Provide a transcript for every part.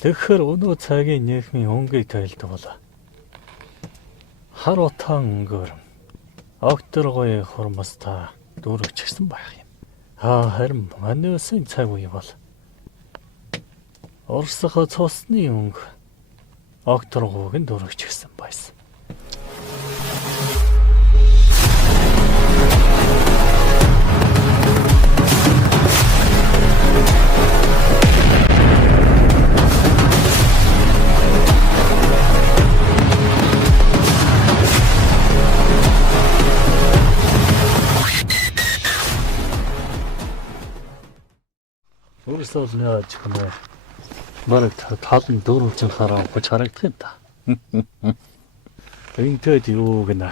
Тэгэхээр өнөө цагийн нийгмийн өнгийг тайлдаг бол хар утаан өнгөөр огторгой хурмастаа дүүрэгч гисэн байх юм. Харин манай улсын цаг үе бол Оросхоо цусны өнгө огторгойг нь дүүрэгч гисэн байсан. Өөрөөсөө л яаж гэнэ. Бараг талын дөрвөлжин хараа гоч харагдах юм да. Энтэд юу гэнэ.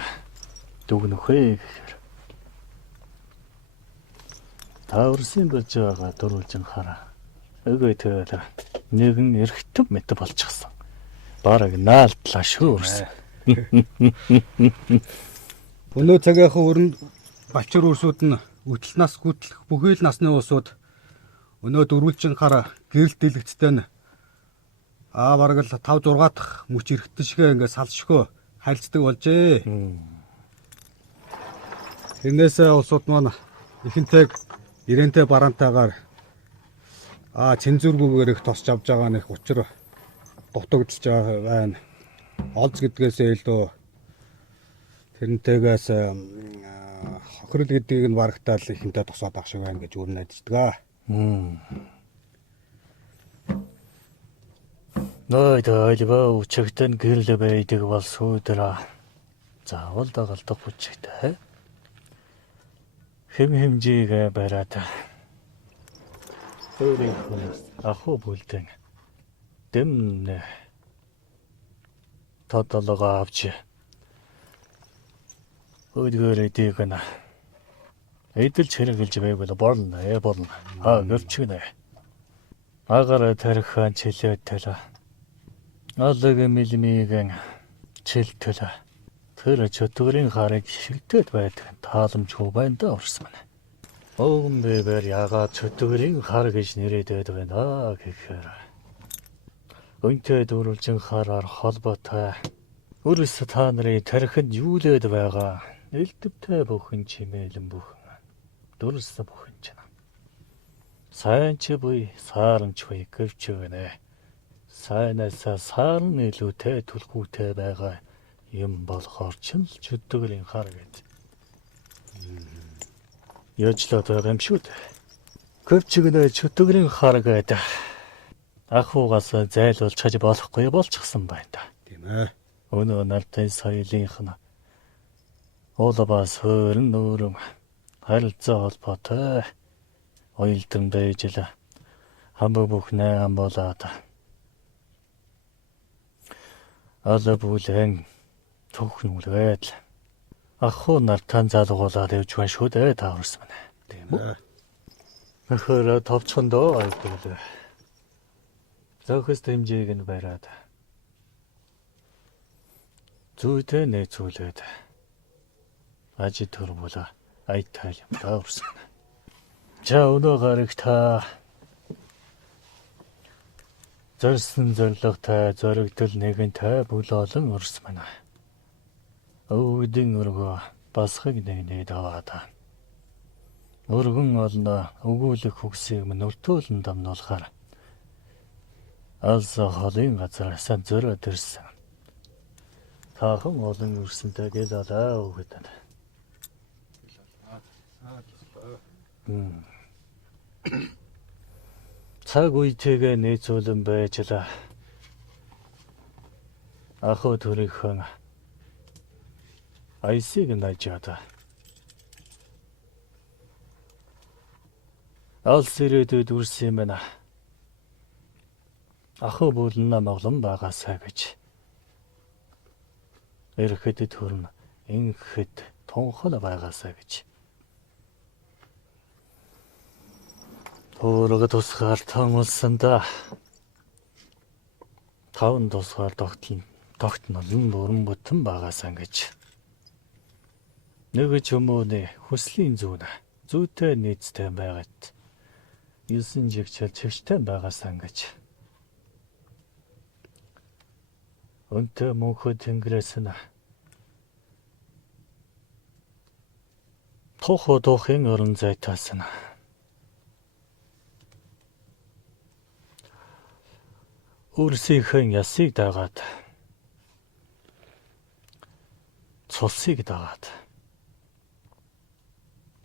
Дүгнөх вэ гэхээр. Тааварсын болж байгаа дөрвөлжин хараа. Өгөө тэгээд нэгэн эргэтэн мэт болчихсон. Бараг наалдлаа шүүрсэн. Өнөө цагийнхаа өрөнд балчир уусууд нь үтэл нас гүтлэх бүхэл насны уусууд өнөө дөрвөлжин хараа гэрэл дэлгэцтэй нь бараг л 5 6 дахь мөч эргэтэн шигээ ингээд салшгөө харилцдаг болжээ. Тэрнээсээ улсууд маань ихэнтэйг ирээнтэй бараантайгаар цензургүйгээр их тосч авч байгаа нэг учир дутагдж байгаа байна. Олз гэдгээсээ илүү тэрнтэйгээс хохирол гэдгийг нь барагтаал ихэнтэй тусаад ах шиг байна гэж өөр найддаг. Нойд ойлбоо үчигтэн гэрэл байдаг бол сүйдраа. Заавал дагалдах хүчтэй. Хэм хэмжээг бариад. Өөрийнхөө ахуй бүлдэн дэм тодолгоо авч өдгөрөдийг нь эдэлж хэрэгжилж байвал болно. Гэрчгнэ. Агаар тархан чилээд тала. Алаг милмиген чилтэлэ. Тэр чөтгөрийн харыг шигтэд байдаг тааламжгүй байна да Орос маань. Оон бээр ягаад чөтгөрийн хар гэж нэрээд байна гэхээр өнтэй дөрвөлжин хараар холбоотой өөрөөс та нарын тархинд юу лээд байгаа элдвтэй бүхэн чимээлэн бүхэн дөрөс бүхэн чинь сайн ч буй саарн ч буй гэрч өгнэ. Сайнаас саарн илүүтэй түлхүүтэй байгаа юм болохоор ч л чөтгөрийн хар гэд. Яжлаад байгаа юм шүү дээ. Гэрчгнэ чөтгөрийн хар гэд. Ахуугаас зайлуулж чаж болохгүй болчихсон байна да. Тийм ээ. Өнөө нартай соёлынх нь улбаас хөрн нүүрэн харилцаа холбоотой ойлтон байж л хамбог бүхнээ амболаад албуулэн төхнүүлээд ахуу нартан залгуулаад явж байна шүү дээ та Орос маань. Тийм ээ. Тэгэхээр товчхондоо ойлтол. Зохист хэмжээг нь бариад зүйтэй нээцүүлээд ажи төрвөл айтал юм да Орос маань. За өнөө гарагта зорьсон зоригтой зоригдол нэгэнтэй бүл олон Орос маань. Өвдөн өргөө басхыг нэгнээд аваад. Өргөн олно өгүүлэх хүсийг минь өртөөлн дамнуулахаар алс холын газараас зөрөөд ирсэн. Таахан олон өрсөнтэй гэлалаа өгöd. Цаг үетэйгээ нээцүүлэн байжлаа. Ахуу төрийнхэн айсыг найжаад. Алс ирээдүйд үрсэн юм байна. Ахуу бүлнэ моглон байгаасаа гэж. Эрэхэд төрн инхэд тунхал байгаасаа гэж. Өөрөг тусгаар томулсан да. Таван тусгаар тогтнол нь бүрэн бүтэн байгаасаа гэж. Нэг ч юм уу нэ хүслийн зүүн зүйтэй нийцтэй байгаад 9 жигчэл чигчтэй байгаасаа гэж. Өнтөө мөнхөд тэнгэрээс нь тухын орон зайтаас нь үрсийнхэн ясыг дагаад цусыг дагаад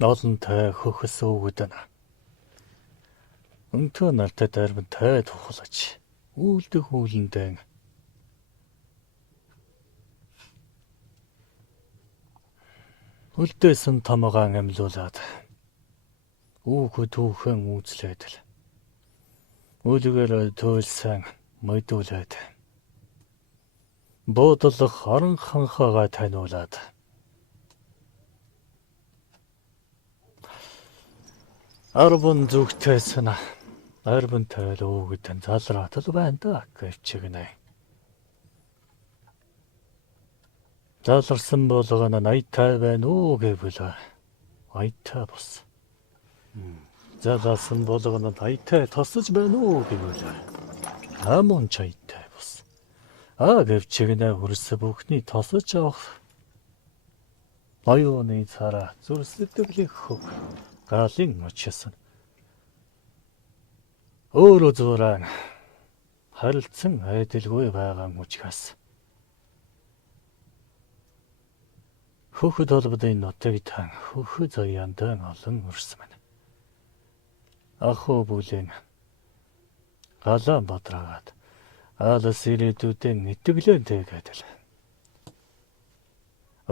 ноолонтой хөхс өвгөдөн өнтөө нартай дарбантай тухлаж үйлдэх үүлэндэн үлдээсэн тамагаан амьлуулад үүхэ түүхэн үүслэдэл үлгээр төөлсөн мэдүүлээд буудлах орон ханхаага таниулаад арбан зүгтээс нь арбан тайл өвгөдөн залраатал байна да гэвчгнэ. Заларсан болгоно найтай байна уу гэвэл айтай бос. Заларсан болгоно найтай тосож байна уу гэвэл амун чайтай бос. Гэвчгнэ хүрс бүхний тосож авах. Оюуны цараа зүрсэтгэлийн хөг галын очсон. Өөрөө зураа харилцсан айдалгүй байгаа мужгаас. Хөхөд холбодын нутаг тан хөхөд заяандан олон өрсөн байна. Ахуу бүлэн галан бодраагаад алс ирээдүйдэн итгэлэн тэгээд л.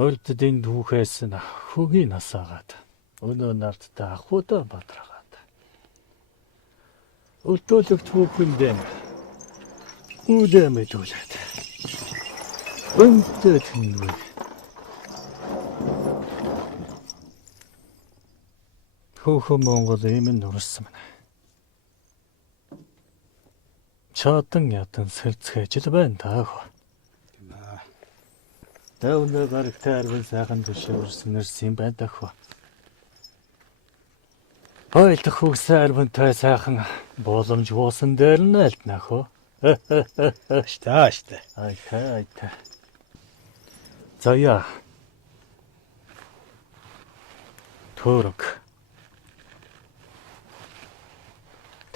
Олддын түүхээс нь хөгийн насаагаад өнөө нарттай ахуудаа бодраагаад. Өлтөлөг түүхэндээ үлээ мэдүүлээд. Өнтөө тэнгүй. Хөхөн Монгол ийм нурсан байна. Чаатан ятан сэрцгээж л байна таах. Дэвнэ гарагтай арвын сайхан төшөөрсөн нэрсэн байна таах. Ойлдох хөгсөн арвынтай сайхан боломж буусан дээр нь альтнах уу? Штэ. Айтай. Заяа. Төрөг.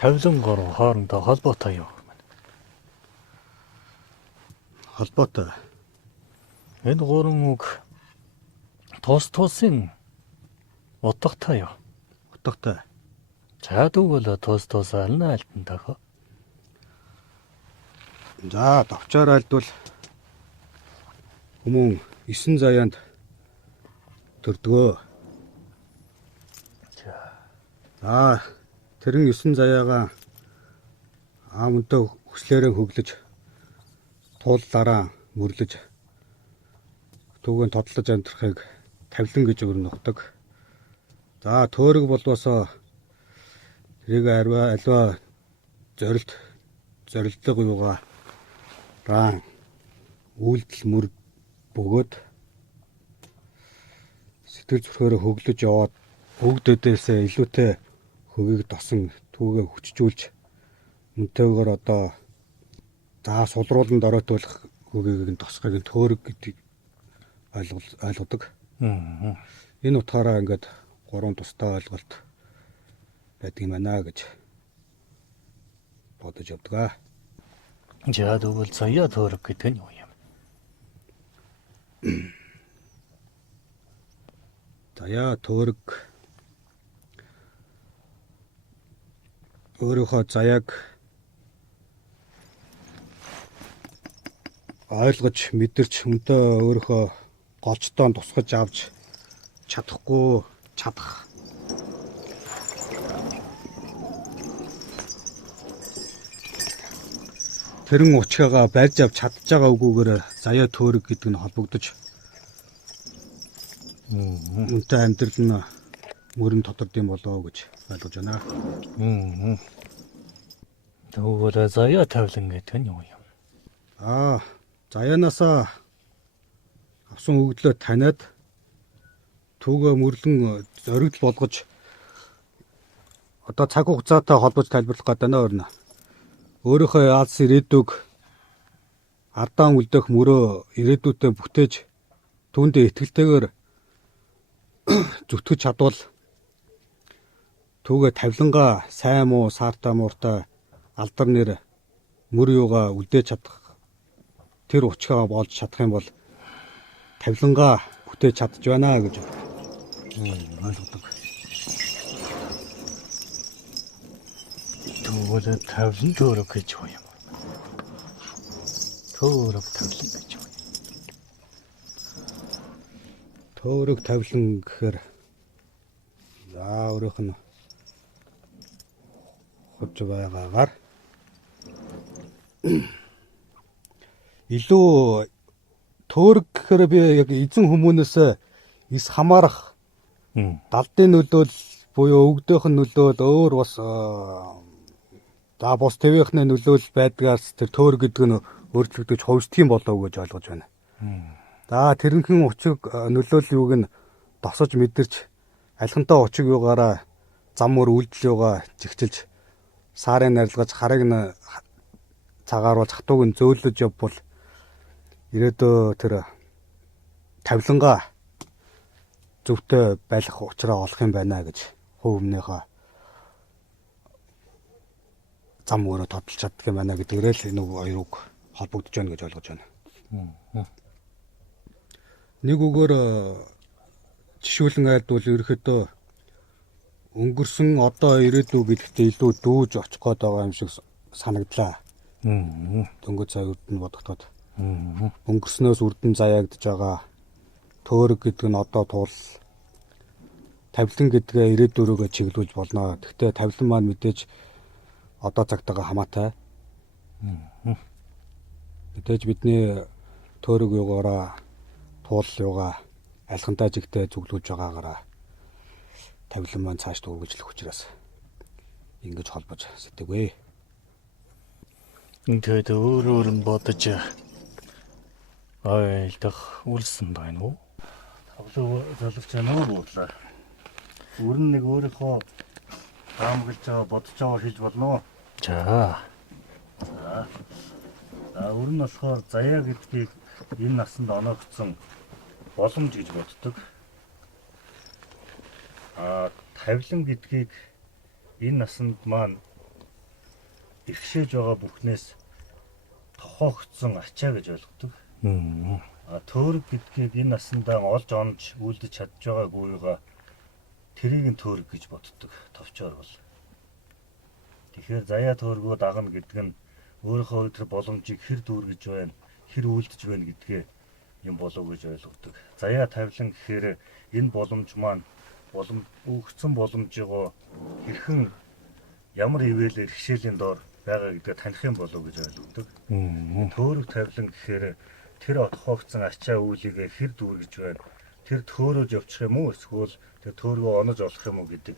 Тавлан гурав хоорондоо холбоотой юу? Холбоотой. Энэ гурван үг тусын утгатай юу? Утгатай. Чадвал тусаар нь альтан тах. За, товчоор альдвал хүмүүн 9 заяанд төрдгөө. За, тэрэн 9 заяагаа аамөнтөө хүслээрээ хөглөж тууллаараа мөрлөж түүгээр тодлож амьдрахыг тавлан гэж өрнөгдөг. За, төөрөг болвосоо тэрийг альва зорилдог юугаа раан үйлдэл мөр бөгөөд сэтгэл зүрхээрээ хөглөж яваад өгдөдөөсөө илүүтэй хөгийг тосон түүгээ хүчжүүлж мөнтэйгээр одоо сулрууланд оройтуулах хөгийг нь тосхыг нь төөрөг гэдгийг ойлгодог. Энэ утгаараа ингээд гурван тустай ойлголт байдаг юм байна гэж бодож явдаг. Жадвал заяа төрөг гэдэг нь юу юм? Заяа төрөг өөрийнхөө заяаг ойлгож мэдэрч мөнтөө өөрийнхөө голчтоо тусгаж авч чадах тэрэн учгаага барьж авч чадж байгаа үгүйгээр заяа төөрөг гэдэг нь холбогдож үнтэй амьдрал нь мөрөн тодордсон болоо гэж ойлгож байна. Тэгвэл заяа тавлан гэдэг нь юу юм? Заяанасаа авсан өгдлөө таниад түүгээ мөрлөн зоригдол болгож одоо цаг хугацаатай холбож тайлбарлах гэдэг нь өөрийнхөө яалс ирээдүг ардаан үлдэх мөрөө ирээдүйдээ бүтээж түүндээ итгэлтэйгээр зүтгэж чадвал түүгээ тавилангаа сайн муу саартай мууртай алдар нэр мөр юугаа үлдээж чадах тэр учгаа болж чадах юм бол тавилангаа бүтээж чадж байна гэж ойлгодог. Тэгвэл тавлан төрөг гэж юу юм? Төрөг тавлан гэж юу? Төөрөг тавилан гэхээр өөрийнх нь хурж байгаагаар илүү төөрөг гэхээр би яг эзэн хүмүүнээс ис хамаарах далдын нөлөөл буюу өвгдийнх нь нөлөөл өөр бас бос твийнхний нөлөөл байдгаас тэр төөрөг гэдэг нь өөрчлөгдөж хувьсдах юм болов уу гэж ойлгож байна. За тэрнхэн учиг нөлөөлөл юуг нь тосож мэдэрч алхантаа учиг юугаараа зам мөр үйлдэл юугаа жигчилж сарын нарилгаж харыг нь цагааруулж хатууг нь зөөлөж явбал ирээдөө тэр тавилангаа зөвхөн байлгах учраа олох юм байна гэж хувь өмнөөхөө зам мөрөө тодтолж чаддаг юм байна гэдгээрээ л энэ хоёрыг холбогдож байна гэж ойлгож байна. Нэг үгээр жишүүлэн айлдвал ерөөхдөө өнгөрсөн одоо ирээдүй гэдэгтээ илүү дүүж очих гээд байгаа юм шиг санагдлаа. Дөнгөж цай үрдэн бодогдоод. Өнгөрснөөс үрдэн заяагдж байгаа төөрөг гэдэг нь одоо туул тавилан гэдгээ ирээдүйрөөгөө чиглүүлж болно. Гэхдээ тавилан маань мэдээж одоо цагтаага хамаатай. Мэдээж бидний төөрөг югаараа туул юугаа алхантаа жигтэй зүглүүлж байгаагаараа тавилан маань цааш үргэлжлэх учраас ингэж холбож сэтгэвэ. Тэгээд өөр нь бодож ойлгох үлсэн байна уу? Тавлаа залгаж байгаа нуурлаа. Өөр нэг өөрийнхөө таамаглаж байгаа бодож байгаа хэлж болно. За. Өөр нь болохоор заяа гэдгийг энэ насанд оногдсон боломж гэж боддог. Тавилан гэдгийг энэ насанд маань ихшээж байгаа бүхнээс тохиогдсон ачаа гэж ойлгодог. Төөрөг гэдгийг энэ насандаа олж онж үлдэж чадж байгаагүйгаа тэрийг нь төөрөг гэж боддог товчоор бол. Тэгэхээр заяа төөргөө дагна гэдэг нь өөрийнхөө тэр боломжийг хэр дүүргэж байна, хэр үлдэж байна гэдгээ юм болов гэж ойлгодог. Заяа тавилан гэхээр энэ боломж маань өгсөн боломжийг хэрхэн ямар хിവэлээр хичээлийн доор байгаа гэдгээ таних юм болов гэж ойлгодог. Төөрөг тавилан гэхээр тэр тохиогдсон ачаа үйлийг хэр дүүргэж байна, тэр төөрөөж явчих юм уу эсвэл тэр төөргөө онож олох юм уу гэдэг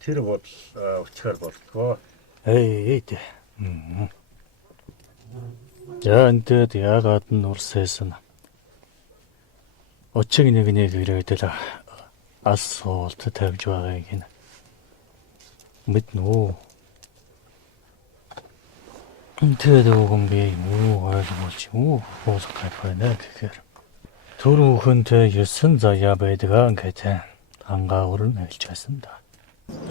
тэр бодол учраар болтгоо. Яантэд яагаад нь урсээсэн. Очиг нэг ирээдэл асуулт тавьж байгааг нь мэднэ үү? Тэгээд өгөмбий юу ойлгомжтой юу болох гэж байна гэхээр түрүүхэнтэй 9 заяа байдаг гэдэг хангаагаар нь хэлж байсан да.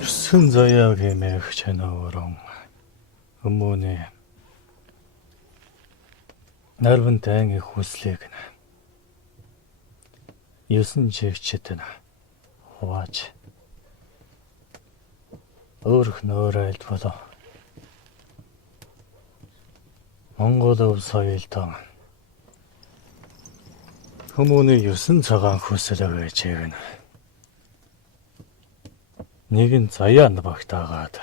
9 заяа гэмэх чанаром өмнө нарвантай их хүслийг нь 9 чигчэд нь хувааж өөрх нөөрэлд болоо Монгол өв соёлтой хүмүүний 9 цагаан хүсэл байж гэнэ. Нэгэн заяанд багтаагаад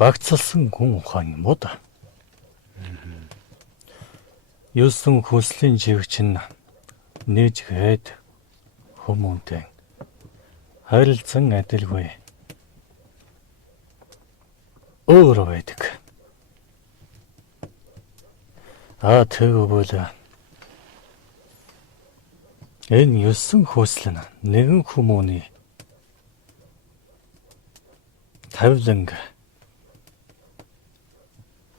багцалсан гүн ухаан юм уу да. 9 хүслийн живч нь нээж хэд хүмүүнтэй харилцан адилгүй өөр байдаг. Тэгвэл энэ 9 хүсэл нь нэгэн хүмүүний тавиланг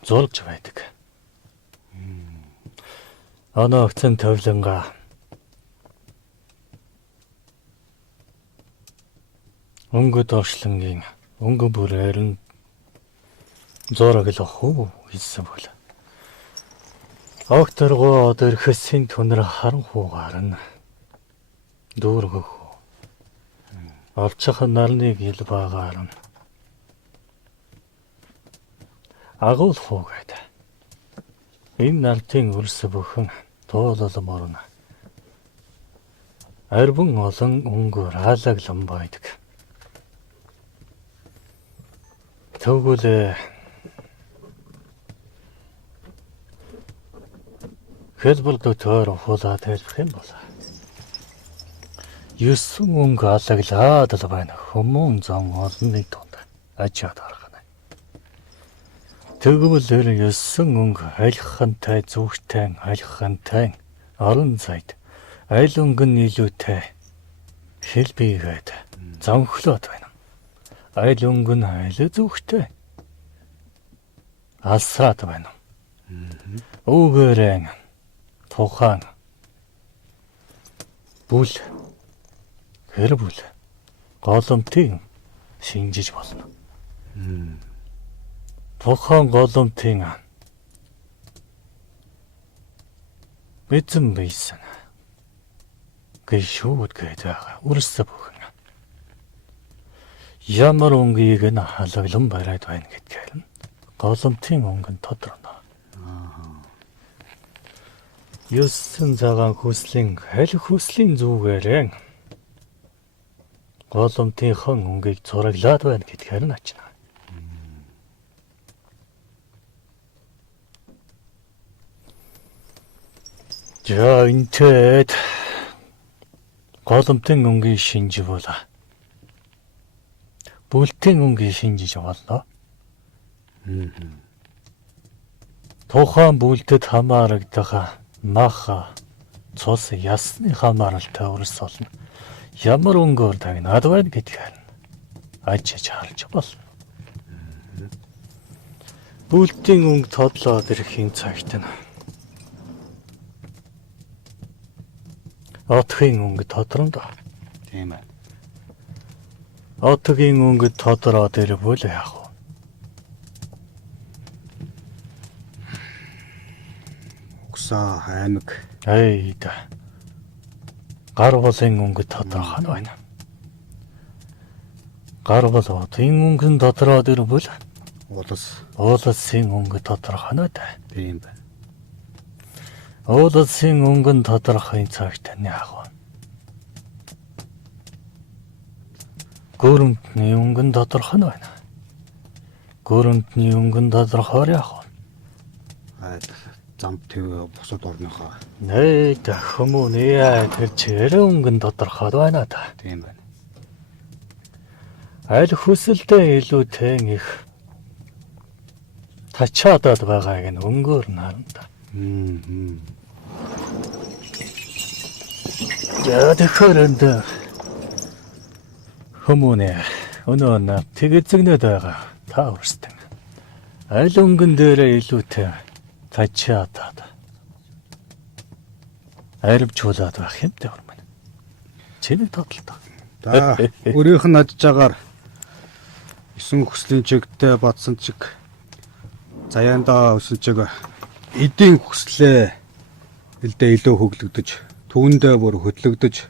зурж байдаг. Оноо огцон төвлөнга өнгө доошлонгийн өнгө бүрээр нь зураг л хөө хэлсэн бол. Огторгоо дөрхөсийн түнэр харанхуугаар нь дүүргөх. Олцох нарны гил багаар нь агуулхуу гэдэг. Энэ нартын өрс бүхэн туулалмор нь арбан олон өнгөөр халаглан байдаг. Тэгвэл хэлбэл дотор хулаа тайлбах юм бол 9 өнгө халаглаад л байна. Хүмүүн зам олонний дунд ачаад гаргана. Тэгвэл 9 өнгө альхантай зүгтэн альхантай орон зайд айл өнгө нь илүүтэй хэлбигээд зонхлоод байна. Айл өнгө нь айл зүгтээ алсраад байна. Үгээрэн тухайн бүл гэр бүл голомтын шинжиж болно. Тухайн голомтын эзэн байсан. Гэшүүд гэдэг үрсэ бүхэн. Ямар өнгийг нь халаглан барайд байна гэдгээр нь голомтын өнгө нь тодорно. Юусэн цагаан хүслийн аль хүслийн зүгээрэн голомтынхон өнгийг зураглаад байна гэдгээр нь ачна. За энтэд голомтын өнгийн шинж бол бүлтийн өнгийн шинжиж болно. Тухайн бүлтэд хамаарагдах маха цус ясны хамааралтай өрс олно. Ямар өнгөөр тагнаад байна гэдгээр нь ажиж харж болно. Бүлтийн өнгө тодлоод ирэхийн цагт нь отгийн өнгө тодорно. Тийм ээ. Отгийн өнгө тодроод ирвэл яах вэ? Аймаг. Эйд. Гар болын өнгө тодорхой байна. Гар бол отгийн өнгө нь тодроод ирвэл улсын өнгө тодорхой нэ. Тийм байна. Улсын өнгө нь тодорхой цагт нь яах вэ? Гүрэмтний өнгө нь тодорхой байна. Гүрэмтний өнгө нь тодорхой яах вэ? Зам төв бусад орныхоо. Нэ хүмүүний тэр чирээ өнгө нь тодорхой байна да. Тийм байна. Аль хүсэлтэй илүүтэй их тачаадад байгааг нь өнгөөр нь харна да. За тэгэхээр энд хүмүүний өнөө нь тэгэзэгнээд байгаа та өрстөн. Аль өнгөн дээрээ илүүтэй тачаадад арвчуулаад байх юм дээ хөрмөн. Чиний тодлоо. За өөрийнх нь ажиж агаар 9 хүслийн чигтэй батсан чиг заяандаа өсөн чиг эдийн хүслээ элдэ илүү хөглөгдөж түүндээ бүр хөтлөгдөж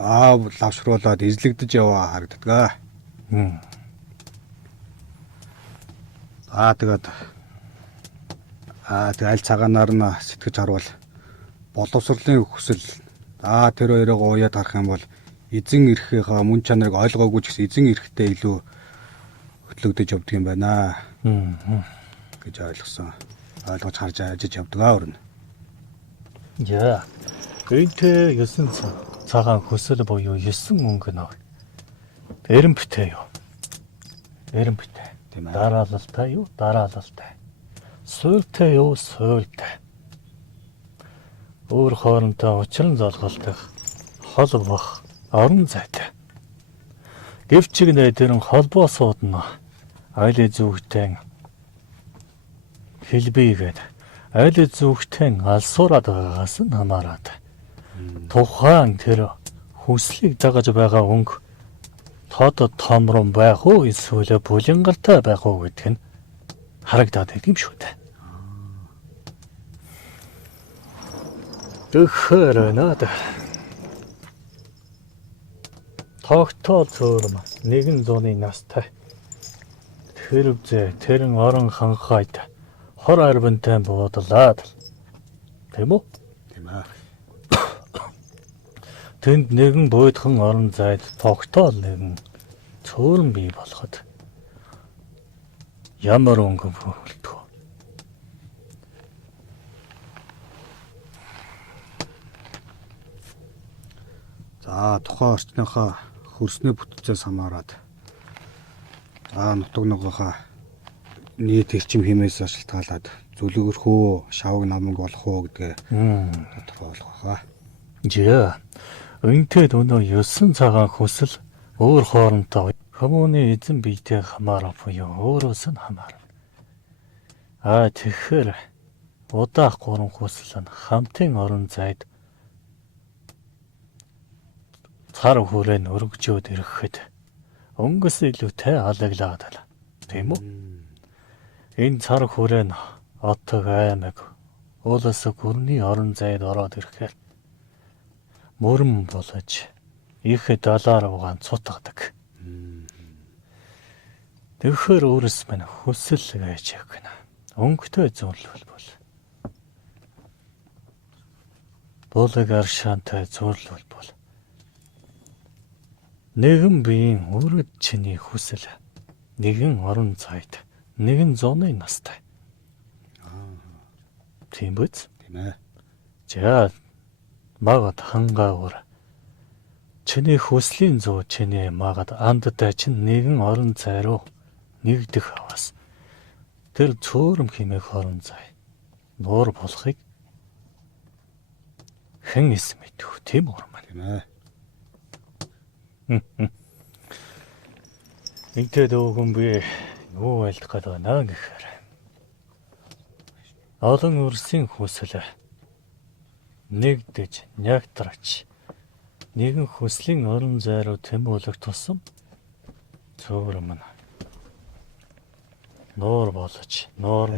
лавшруулаад эзлэгдэж яваа харагддаг. Тэгээд аль цагаанаар нь сэтгэж харвал боловсролын хүсэл тэр хоёроо уяад харах юм бол эзэн эрхийнхаа мөн чанарыг ойлгоогүй ч гэсэн эзэн эрхтэй илүү хөтлөгдөж явдаг юм байна гэж ойлгож харж ажиж явдаг өрнө. Яа. Энтэй 9 цагаан хүсэл буюу 9 өнгө нөө. Эренбитэй юу? Эренбитэй. Тийм ээ. Дараалалтай юу? Дараалалтай. Суйлтай юу? Суйлтай. Өөр хоорондоо учлан золголтой холбох орон зайтай. Гэвч гинэ тэрэн холбоо суудна. Айлын зүгтэн хэлбийгээд аль зүгтэн алсуураад байгаагаас нь хамаарат тухайн тэр хүслийг дагаж байгаа өнгө тод томрон байх уу эсвэл булингартай байх уу гэдг нь харагдаад байт юм шүү дээ. Тэгэхээр наад тогтоол цөөрм нэгэн зууны настай тэрвзээ тэрэн орон ханхайд хор арвинтай буудлаад тийм үү? Тийм ээ. Тэнд нэгэн буйдхан орон зайд тогтоол нэгэн цөөрм бий болоход ямар өнгө хөлтгөө. За тухайн орчныхаа хөрсний бүтцээс хамаарат нутаг нугийнхаа нийт эрчим хэмээс шалтгаалаад зүлгөрөх үү, шавг намаг болох уу гэдгээ тодорхой болгох хаа. Жаа. Энтэд өнөө 9 цагаан хүсэл өөр хоорондоо хүмүүний эзэн биетэй хамаарах буюу өөрөөс нь хамаарна. Тэгэхээр удаах 3 хүсэл нь хамтын орон зайд цар хүрээ өргөжөөд ирэхэд өнгөс илүүтэй алаглаад байна. Тийм үү? Энэ цар хүрээ нь отог аймаг уулаас гүрний орон зайд ороод ирэхээр мөрөн болж их далаар угаан цутгадаг. Тэгэхээр өөрөөс минь хүсэл гэж гэнэ. Өнгөтэй зөвлөл бол. Булгаар шантай зөвлөл бол. Нэгэн биеийн өрөд чиний хүсэл. Нэгэн орон зайд, нэгэн зуны настай. Тийм биз? Тийм ээ. За магад хангаагаар чиний хүслийн зүү чиний магад андтай чинь нэгэн орон зай руу нэгдэх аваас тэр цөөрм хэмээх орон зай нуур болохыг хэн эс мэдв тийм үү маань. Тийм ээ. Энтэд өгөн би юу айлдах гээд байна гэхээр олон өрсийн хүсэл нэгдэж нягтраач нэгэн хүслийн орон зай руу тэмүүлэх тусам цөөрм нь нуур болж нуур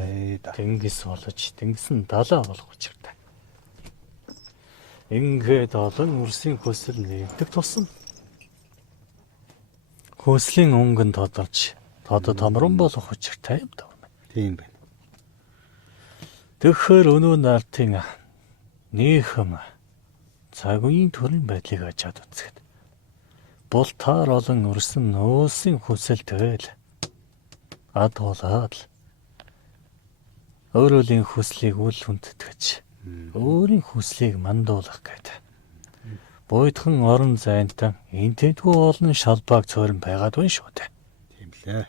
тэнгис болж тэнгис нь далаа болох учиртай. Ингээд олон өрсийн хүсэл нэгдэх тусам хүслийн өнгөн тодорч томрон болох учиртай юм даа. Тийм байна. Тэгэхээр өнөө нартын нийхэм цагийн төрийн байдлыг ажаад үзэхэд бултаар олон өрсөн нөөсийн хүсэлтэйг ад болоод өөрөөлийн хүслийг үл хүндэтгэж өөрийн хүслийг мандуулах гэдэг. Буйдхан орон зайнтан энтэдгүй олон шалбааг цөөрөн байгаад байна шүү дээ. Тийм лээ.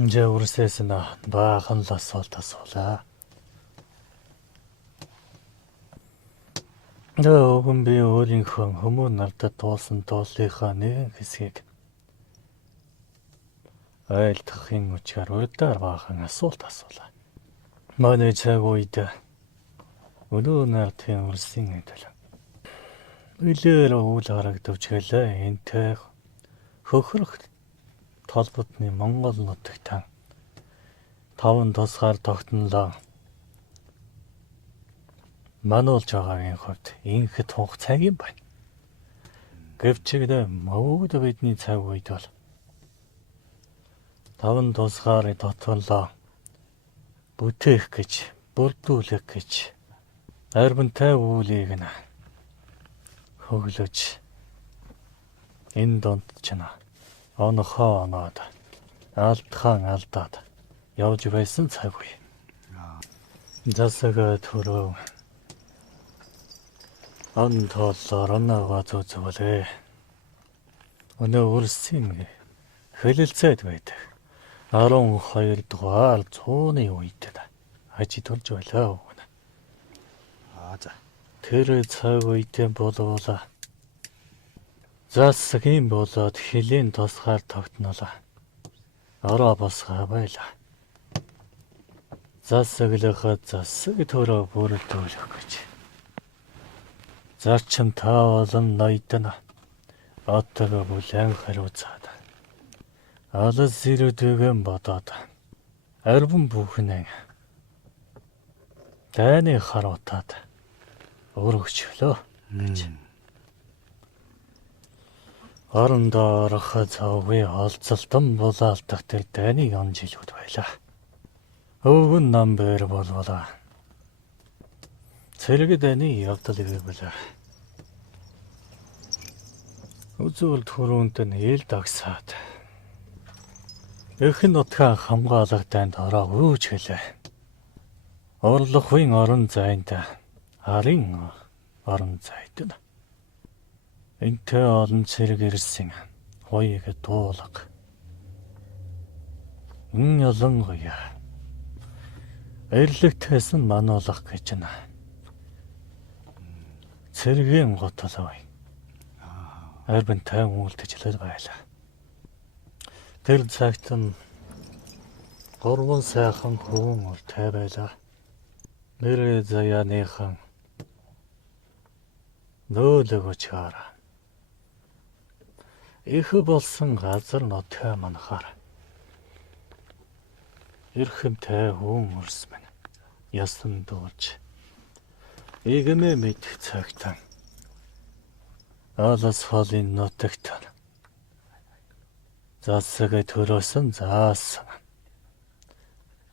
Инжээ үрсээс нь баахан л асуулт асуулаа. Өгөн би өөрийнхөө хүмүүн нартад туулсан тууллынхаа нэгэн хэсгийг айлтгахын үчээр урдаар баахан асуулт асуулаа. Манай цаг үед өнөө нартын үрсийн адил үлээр үл харагдавч гэлээ энтэй хөхрөх толботны Монгол нутагтаа 5 тусгаар тогтнолоо мануулж байгаагийн хувьд инхэд хонх цаг юм байна. Гэвчээ мөвд бидний цаг үед бол 5 тусгаар тогтнолоо бүтээх гэж, бүрдүүлэх гэж арбантай үүлийг нь хөглөж энэ донд ч онохоо оноод алдхан алдаад явж байсан цаг үе. Засаг төрөө ан тооллоор оногоо зүзүүлээ. Өнөө үрсийн хэлэлцээд байдаг. 12 дугаар зууны үед ажи төрж байлаа. За. Тэр цаг үедээ болвол засгийн болоод хилийн тусгаар тогтнолоо. Ороо босгаа байлаа. Засаглахад засаг төрөө бүрэлдүүлэх гэж. Зарчим та болон ноёдно. Оттого бүлээн хариуцаад. Алс ирүүдгэн бодоод. Арван бүхнээ. Таны харуутаад. Өргөчлөө гэж. Орондоо орох цавгүй олцолтон булаалтах тэр таны онжилүүд байлаа. Өвгөн намбэр болволаа. Цэрэг таны явдал гэвэл. Үзүүл түрүүнд нь ил дагсаад. Эхэн нутгаа хамгаалах танд ороогүй ч гэлээ. Орлохын орон зайд арын орон зайд. Энтэй олон цэрэг ирсэн хоёыг дуулга. Ялангуяа эрлэгтээс нь мануулах гэж байна. Цэргийн готлоо. Арбан тайм үлдчихлээ байлаа. Тэр цагт нь гурван сайхан хүн уртай байлаа. Нэр заяаныхан нөөлөгөчээр их болсон газар нутгаа манахаар эрхэмтэй хүн өрсмэн ясан дуулж игэмэ мэд цагтан алас холын нутагт засаг төрөөсөн заасан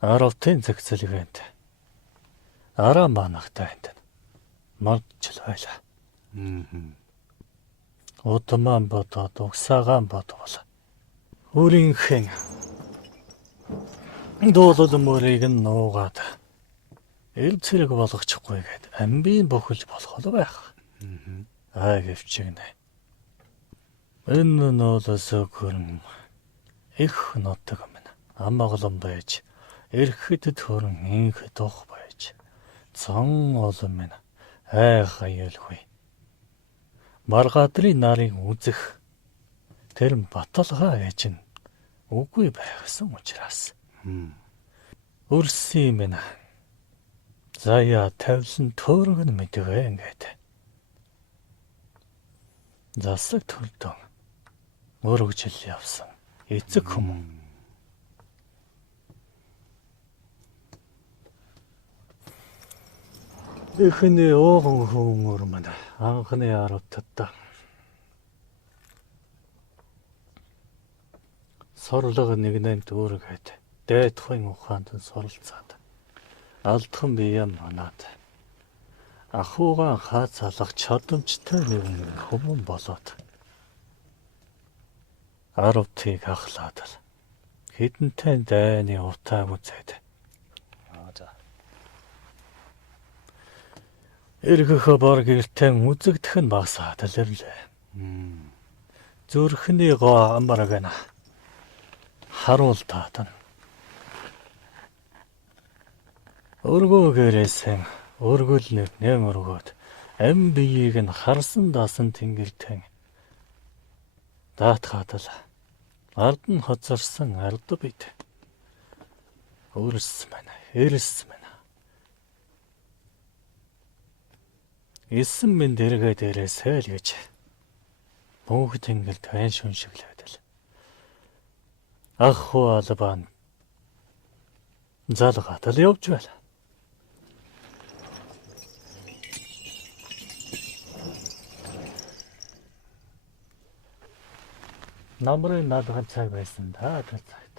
аравтын зэгцэлгэнд араа манахтайд мартчл байлаа. Утман бодоод угсаагаан бодвол үрийнхэн дуулал мөрийг нь нуугаад ил цэрэг болгочихгүй гээд амбийн бөхөлж болох л байх. Гэвчигнэ. Энэ нуулаас хөрн их нутаг минь амгалан байж эрхэд төрн инх дох байж цан олон минь хаяалгүй. Маргадрын нарыг үзэх тэр баталгаа ээж нь үгүй байсан учраас өрсөн минь заяа тавьсан төөрөг нь мэдвэ ингээд засаг төлдөн өргөжл явсан эцэг хүмүүс эхний ууган хүмүүр маань анхны аравтад сорлого нэгнэн дүүргээд дайдахын ухаанд суралцаад алдхан биеэм манаад ахуугаан хаацалах чадамжтай нэгэн хүмүүс болоод аравтыг ахлаад л хэдэнтэй дайны утааг үзээд эргэх бар гэртээ үзэгдэх нь багасаад лэрлээ. Зүрхний гоо амаргана харуултаад. Өргөөгээрээсэн өргөл нэрнээ өргөөд ам биеийг нь харсан даасан тэнгэртэн даатгаад л ард нь хоцорсон ард бит. Өрс мэн, эрс мэн. Исэн минь дэргээ дээрээ сайл гэж мөнх тэнгэр тань шүншиглээд л. Ах хуу албан залгаад л явж байл. Намрын наадхан цаг байсан та тэр цагт.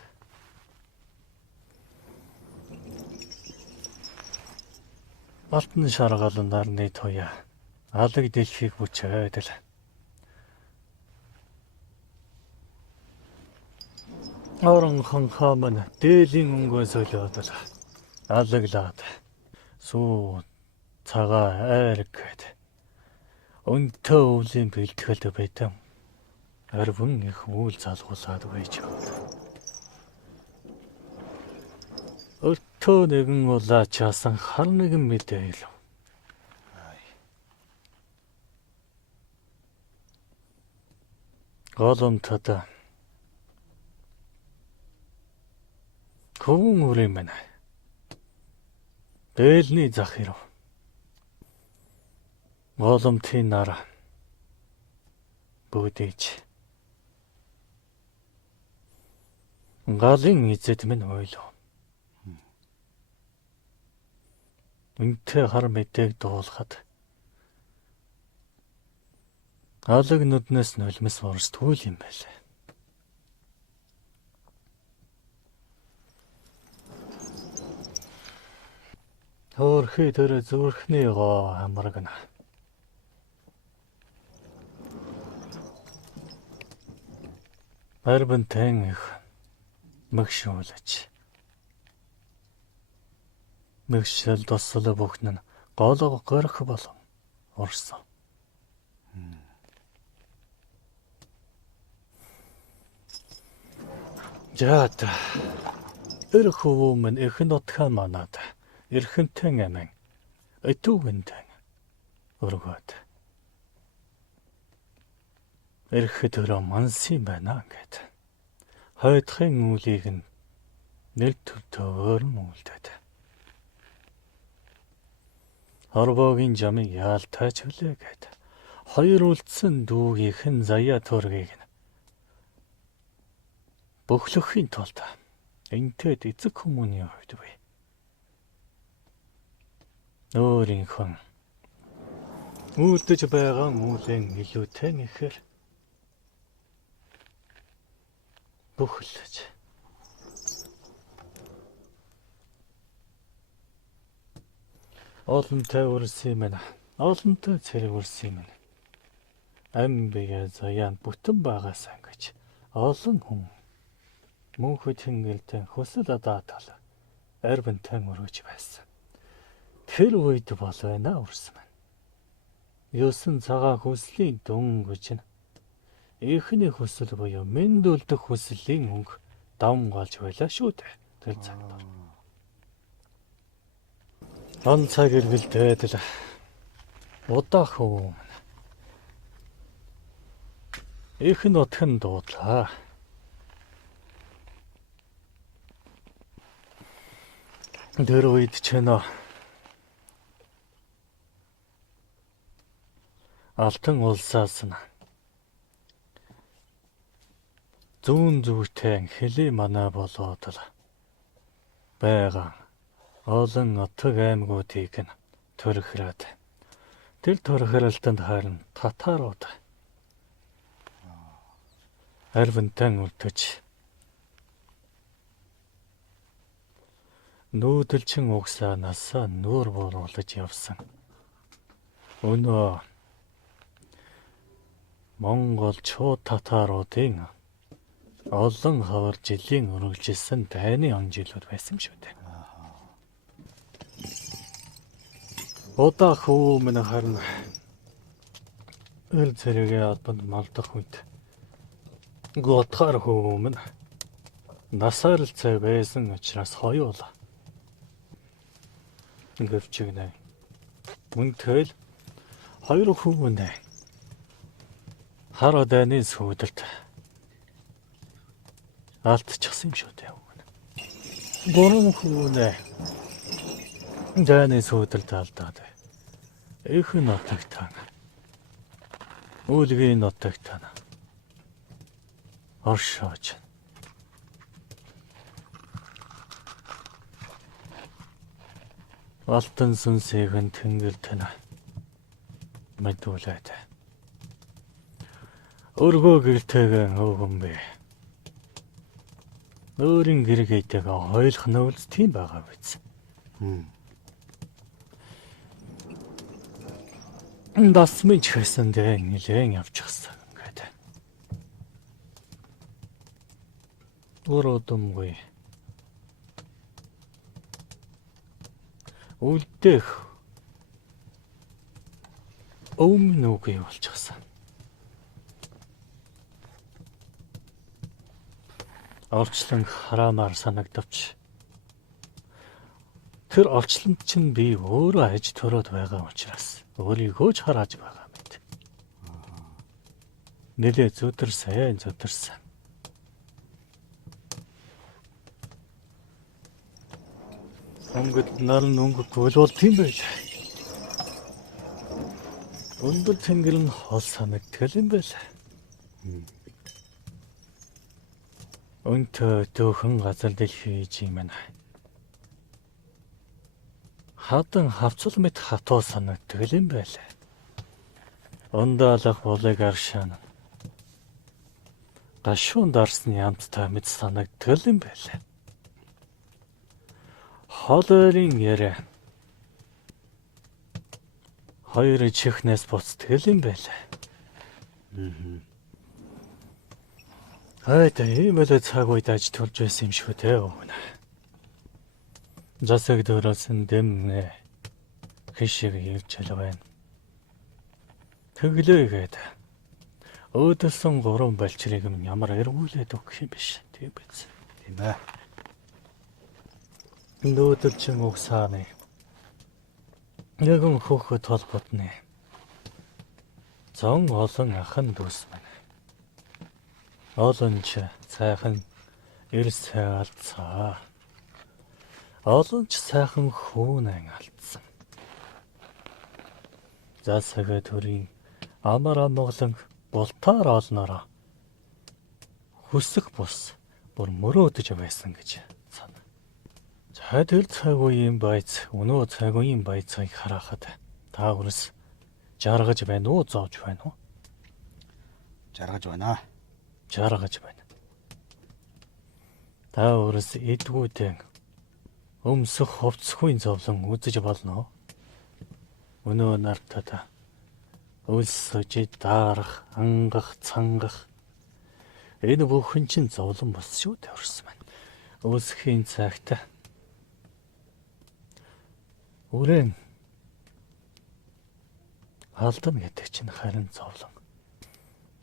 Алтан шаргалан нарны туяа алаг дэлхийг бүчээд л. Оронхон хаман дээлийн өнгөөс олоод л алаглаад суу цагаа айргээд өнтөө өвлийн бэлтгэлд байтам арван их үйл залгуулаад байж. Өртөө нэгэн улаач асан хар нэгэн мэдээ илүү. Голомтод хүн үрийн мэнэ. Дээлний зах ирв. Голомтын нар бүдээж. Галын эзэд минь ойлов. Үнтэй хар мэдээг дуулахад алаг нүднээс нулимс орс түүл юм байлаа. Хөөрхий тэр зүрхний гоо амаргана. Арбантэн их мэгшүүлж. Мэгшэл тослоо бүхнэн голоо горох болон орсон. Жаата. Эрхүүмэн эхэн утхан манад эрхэнтэн амин этүүгэнтэн өргөд. Эрх төрөө мансын байна гэд. Хойтхын үлийг нь нэр төртөөр мүүлдэд. Хорвогийн жамын яалтайч хүлээ гэд. Хоёр үлдсэн дүүгийнхэн заяа төргийг нь бөхлөхийн тулд энтэд эцэг хүмүүний хувьд бай. Өөрийнхөө үлдэж байгаа мөлийн илүүтэй нэхэр бөхлөж. Олонтой үрсэн юм. Олонтой цэрэг үрсэн юм. Амбига заяан бүтэн байгаасаа гэж олон хүн мөнхөд хингэлтэн хөсөл адаатал арбантан өргөж байсан. Тэр үед бол байна үрсэн. Ёсон цагаан хөслийн дөнгөж нь эхний хөсөл буюу мэндүүлдэх хөслийн өнгө давмгаалж байлаа шүү дээ. Тэр цагт. Он цаг эргэлдээд л удаах юм. Их нутхан дуудлаа. Тэр үед ч нэ алтан улсаас нь зүүн зүгтэн хэлий манаа болоод л байгаа олон отог аймагуудыг нь төрөхрээд тэр төрөхрэлтэнд харин татарууд арвантан үлдэж нүүдэлчин угсаанаас нүүр бууруулж явсан. Өнөө Монгол чуу татаруудын олон хавар жилийн үргэлжилсэн дайны он жилүүд байсан шүү дээ. Удаах өмнө харин эл зэрэгээ албанд малдах үед готхар өмнө насаар л цай байсан учраас хоёул гэрчигнэ. Мөнтэй л хоёр хүмүүнэ хар дайны сүйдэлт алдчихсан юм шүү дээ. Гурван хүмүүнэ дайны сүйдэлт алдаад их нотогтан үлгийн нотогтан оршооч. Алтан сүнсийг нь тэнгэртэн мэдүүлээд өргөө гэртэйгэн өгөн бэ. Өөрийн гэргээтэйгээ хойлох нөлс тийм байгаа биз. Дасмын чхэсэн дэ нилээн явчихсан гэдэг. Өрөөдмгүй. Үлдэх өмнөгүй болчихсон. Орчлон хараамаар санагдавч тэр орчлонд чинь би өөрөө аж төрөөд байгаа учраас өөрийгөө ч харааж байгаа мэт. Нэлээ зүдэрсэн. Өнгөд наран өнгөхгүй л бол тийм байл. Өндөр тэнгэр нь хол санагдтал юм байл. Өнтөө дөхөн газар дэлхийж юм байна. Хадан хавцал мэт хатуу санагдтал юм байл. Ондаалах болыг аршаана. Гашуун дарсны амттай мэт санагдтал юм байл. Холойрын яриа. Хоёр чихнээс буцтгэл юм байл. Хайда ийм л цаг үед аж төлж байсан юм шүү дээ. Засаг дөрөөсөн дэмнэ. Хишиг явж л байна. Тэглээгээд өөдөлсөн 3 балчрыг нь ямар эргүүлээд өгөх юм биш. Тийм биз. Тийм ээ. Нөөдөлчин угсааны. Нэгэн хөөхөд толботны. Зон олон ахан дүүс мэн. Олонч сайхан эрсээ алдсаа. Олонч сайхан хүүнэн алдсан. Засаг төрийн амар амгалан болтоор олноороо хүсэх бус бүр мөрөөдөж байсан гэж сана. За тэр цаг үеийн байц өнөө цаг үеийн байцыг харахад та өрс жаргаж байна уу зовж байна уу? Жаргаж байна. Жаргаж байна. Та өрс эдгүүдэн өмсөх хувцсгүй зовлон үзэж болно. Өнөө нартата өлсөж даарах, ангах, цангах энэ бүхэн чинь зовлон бос шүү дээ өрс маань. Өсөхийн цагт үрэн алдана гэдэг чинь харин зовлон.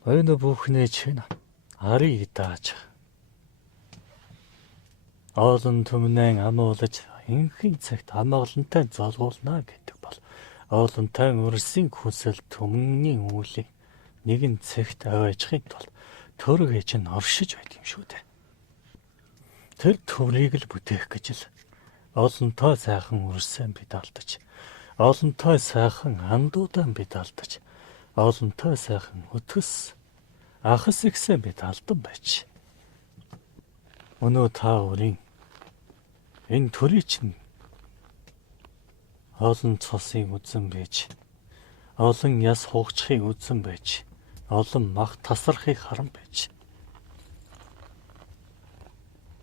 Энэ бүхнээ чинь арыг дааж олон түмнэн амуулж инхийн цагт амгалантай золгуулна гэдэг бол олонтой өрсийн хүсэл түмний үүлийг нэгэн цагт аваажхын тулд төрөг ээж нь оршиж байт юм шүү дээ. Тэр төрийг л бүтээх гэж л олонтой сайхан өрсөөн бид алдаж, олонтой сайхан андуудан бид алдаж, олонтой сайхан өтгөс ахас ихсэн бид алдан байж. Өнөө та өрийн энэ төрийг чинь олон цосын үзэн байж, олон яс хугачхын үзэн байж, олон мах тасархыг харан байж.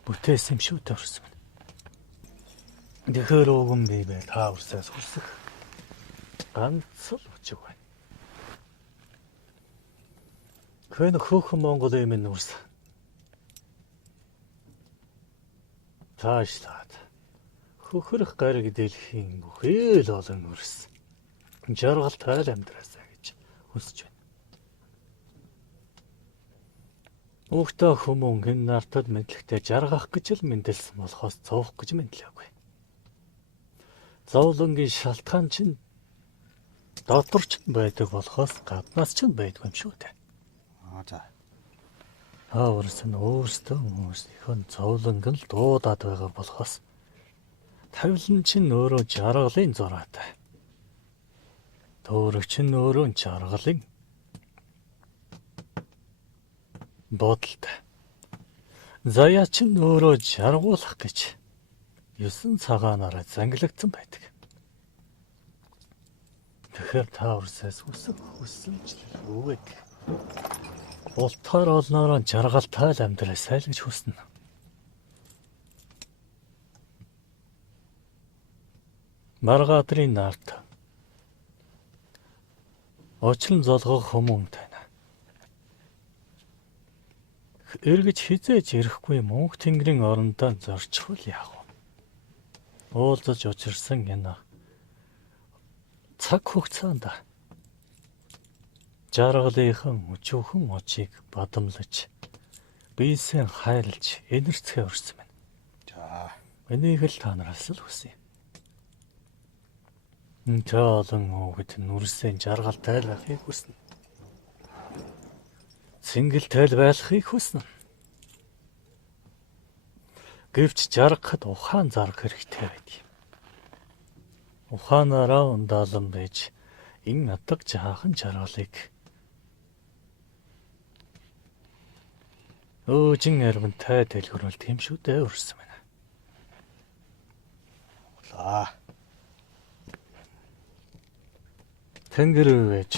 Бүтээсэн юм шүү дээ өрсөн. Тэгэхэр өгөн бивэ та өрсөөс хүсэх ганц л үчиг байна. Хэн хөөхөн Монгол юм өрс. Таашлаад хөхрөх гариг дэлхийн бүхэл олон өрс. Жаргалтай амьдраасаа гэж хүсэж байна. Уухта хүмүүн хэн нартад мэдлэгтэй жаргах гэж л мэндэлсэн болохоос цоох гэж мэдлээгүй. Зовлонгийн шалтгаан чинь дотор ч байдаг болохоос гаднаас ч байдгүй юм шүү дээ. За. Өөрс нь өөрсдөө өөрсдийнхөө зовлонг нь л дуудаад байгаа болохоос тавилан чинь өөрөө жаргалын зураатай. Төөрөгч нь өөрөө жаргалын бодолтой. Заяа чинь өөрөө жаргуулах гэж 9 цагаанаараа зангилагдсан байдаг. Тэгэхээр та өрсөөс хүсэлж өгөөд болтоор олноороо жаргалтай амьдраасай л гэж хүснэ. Маргадрын нарт очлон золгох хүмүүн тань. Эргэж хизээж ирэхгүй мөнх тэнгэрийн орондоо зорчихвол яах вэ? Уулзаж учирсан энэ цаг хугацаанд жаргалынхан өчүүхэн очийг бадамлаж биесээ хайлж энэрцгээ өрсөн байна. За. Энийг л та нараас л хүсье. Олон хүүхэд нүрсэн жаргалтай л байхыг хүснэ. Цэнгэлтэй л байхыг хүснэ. Гэвч жаргахад ухаан зарах хэрэгтэй байдаг юм. ухаанаараа ундаалan байж ин натаг жаахан жаргалыг өөжин арвантай дэлгэрүүлт юм шүү дээ өрсөн байна. За. Тэнгэр вэж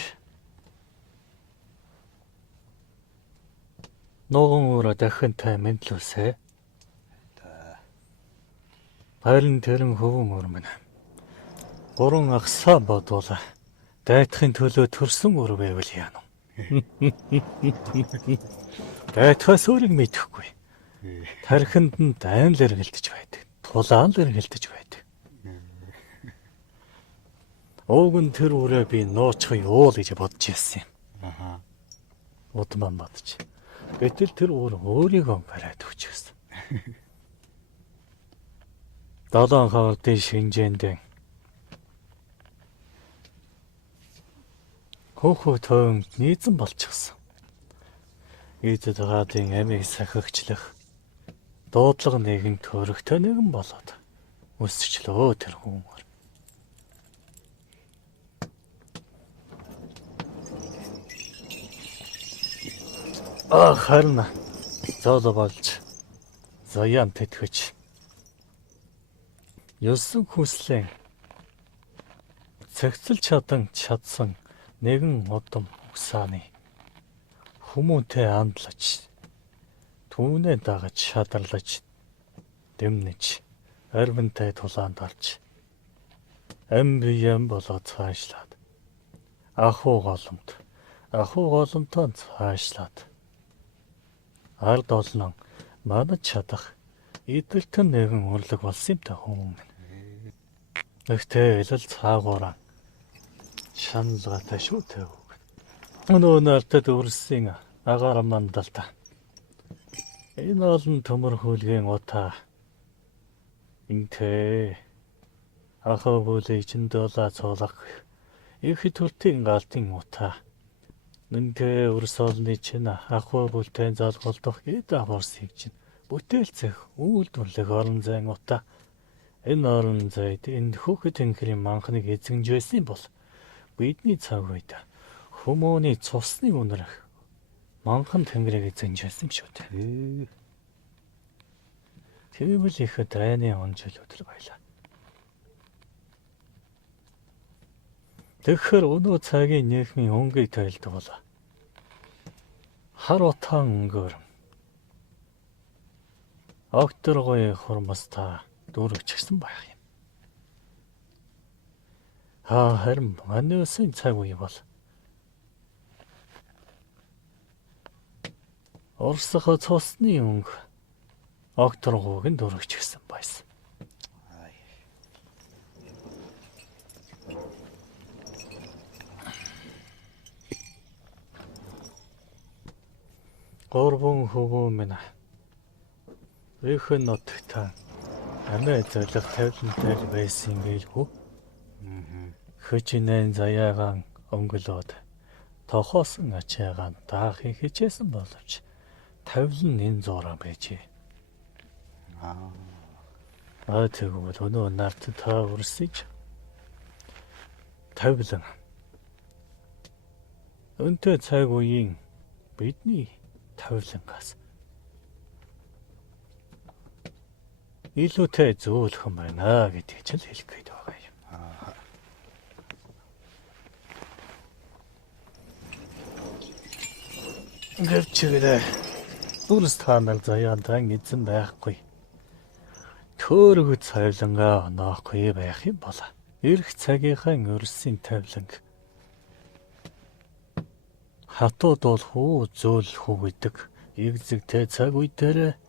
ногоон өрөө дахин тай мэдлүүлсэ. Харин тэрэн хөвөн өрмөн. Гурван агсаа бодвол дайтахын төлөө төрсөн өр байвал яана. Дайтахаас өөрийг мэдэхгүй. Тархинд нь дайн л эргэлдэж байдаг. Тулаан л эргэлдэж байдаг. Ууг нь тэр үрээ би нууцхай уул гэж бодож яасан юм. Аха. Удман бодож. Гэтэл тэр өөр өөрийгөө бариад өгчихсэн. 7 хаврын шинжээнд хөөхөө тойн нийцэн болчихсон. Ийдэд гадын амийг сахигчлах дуудлага нэгэн төрөгтэй нэгэн болоод өсчлөө тэр хүмүүс. Харна зооло болж заяан тэтгэж ёсон хүслэн цэгцэл чадсан нэгэн удам усааны хүмүүнтэй амдлаж түүнээ дагаж шадарлаж дэмнэж арвинтай тулаанд орж амбиям болоод цаашлаад ахуу голомтоо цаашлаад ард олон манад чадах идэлтэн нэгэн урлаг болсон юм та хүмүүс. Нэгтэй илэл цаагаараа шаналгатай шүү дээ. Өнөө нартад өрсөн агаар мандалта. Энэ олон төмөр хөлгийн утаа. Интэй ахаа бүлэй чиндөөла цоолох их төртийн галтын утаа. Нэнтэй өрсөлний чинь ахаа бүлтэй залголдох гээд аварсыг чинь бүтээлцэх үйлдвэрлэх орон зайн утаа. Энэ орон зайд энэ хүүхэд тэнгэрийн манхныг эзэмж байсан бол бидний цаг үед хүмүүний цусны үнэрх манхан тэнгэрийг эзэмж байсан юм шүү дээ. Тийм л их драйны онжил өдр байлаа. Тэгэхээр өнөө цагийн нийгмийн өнгийг тойлдог бол хар утаан өнгөөр огторгой хурмастаа дүүрэгчсэн байх юм. Харин манайсын цаг үе бол Оросх цусны өнгө огторгойг нь дүүрэгчсэн байсан. Горбон хөвөө минь ихэнх нутагтаа амиа золих тавилантай байсан гэлгүй. Хөчнэн заяагаан өнгөлөөд тохоосон ачаагаан даахыг хичээсэн боловч тавилан энэ зураа байжээ. Тэгвэл өнөө нарт та үрсэж тавилан өнтөө цаг үеийн бидний тавилангаас илүүтэй зөөлхөн байна гэдгийг ч хэлэх гээд байгаа юм. Гэвчээрээ дүрс таанал заяандан эзэн байхгүй. Төөрөг цавилангаа оноохгүй байх юм бол ирэх цагийнхаа өрсөн тавиланг хатууд бол хүү зөөлөх гэдэг игзэгтэй цаг үе дээр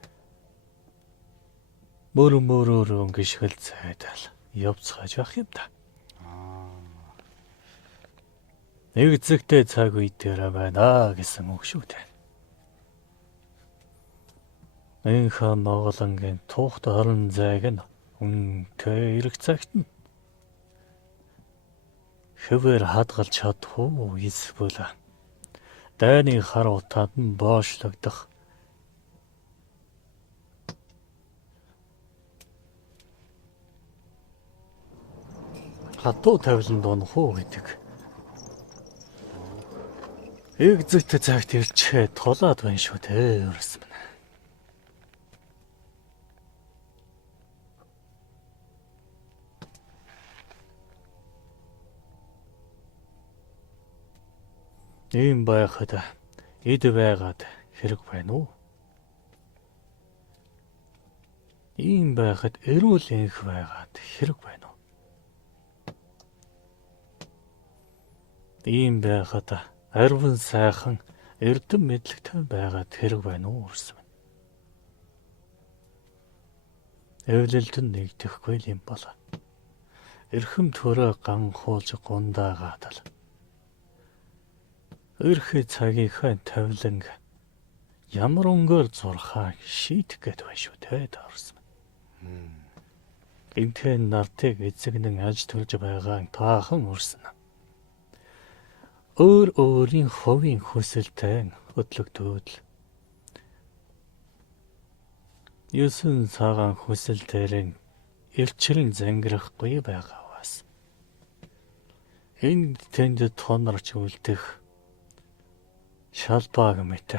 мөрөөр өнгөшгөл цайдал явцгааж байх юм да. Игзэгтэй цаг үе дээр байна гэсэн үг шүү дээ. Энэхүү Монголынгийн тухт орон зайг нь үнтэй ирэх цагт нь хэвээр хадгалж чадахгүй эсвэл дайны хар утаад нь боошлогдох хатуу тавилан дуунах уу гэдэг. Эгзэгт цагт ирчээ тулаад байна шүү дээ өрс минь. Ийм байхад эд байгаад хэрэг байна уу? Ийм байхад эрүүл энх байгаад хэрэг байна уу? Ийм байхад арван сайхан эрдэм мэдлэгтэй байгаад хэрэг байна уу өрс минь. Эвлэлд нь нэгдэхгүй юм бол эрхэм төрөө ганхуулж гундаагаад л эрхээ цагийнхаа тавиланг ямар өнгөөр зурхаа шийдэх гээд байна шүү дээ орсон. Энтхэн нартыг эзэгнэн аж төрж байгаа таахан өрсөн. Өөр өөрийн хувийн хүсэлтэй хөдлөгдөөд Юусэн цагаан хүсэлтэрэн элчрэн зангирахгүй байгаавас. Энд тэнд тонорч үлдэх шалбааг мэт.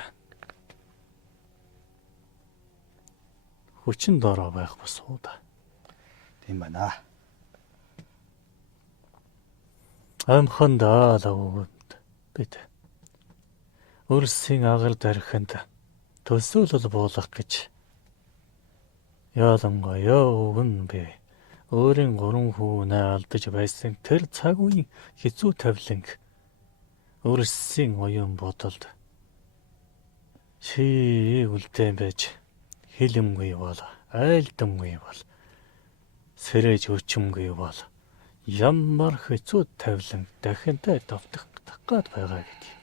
Хүчин дороо байх босууд. Тийм байна. Амхандаа лавд бид. Өрсийн агаар дарханд төсөөлөл буулгах гэж ялангуяа өгн бэ. Өөрийн 3 хүүнээ алдаж байсан тэр цаг үеийн хэцүү тавиланг өрсийн оюун бодолд ший үлдэн байж хилэмгүй бол айлдамгүй бол сэрэж өчмгүй бол ямар хэцүү тавиланг дахинтай давтах гад байгаа гэдэг.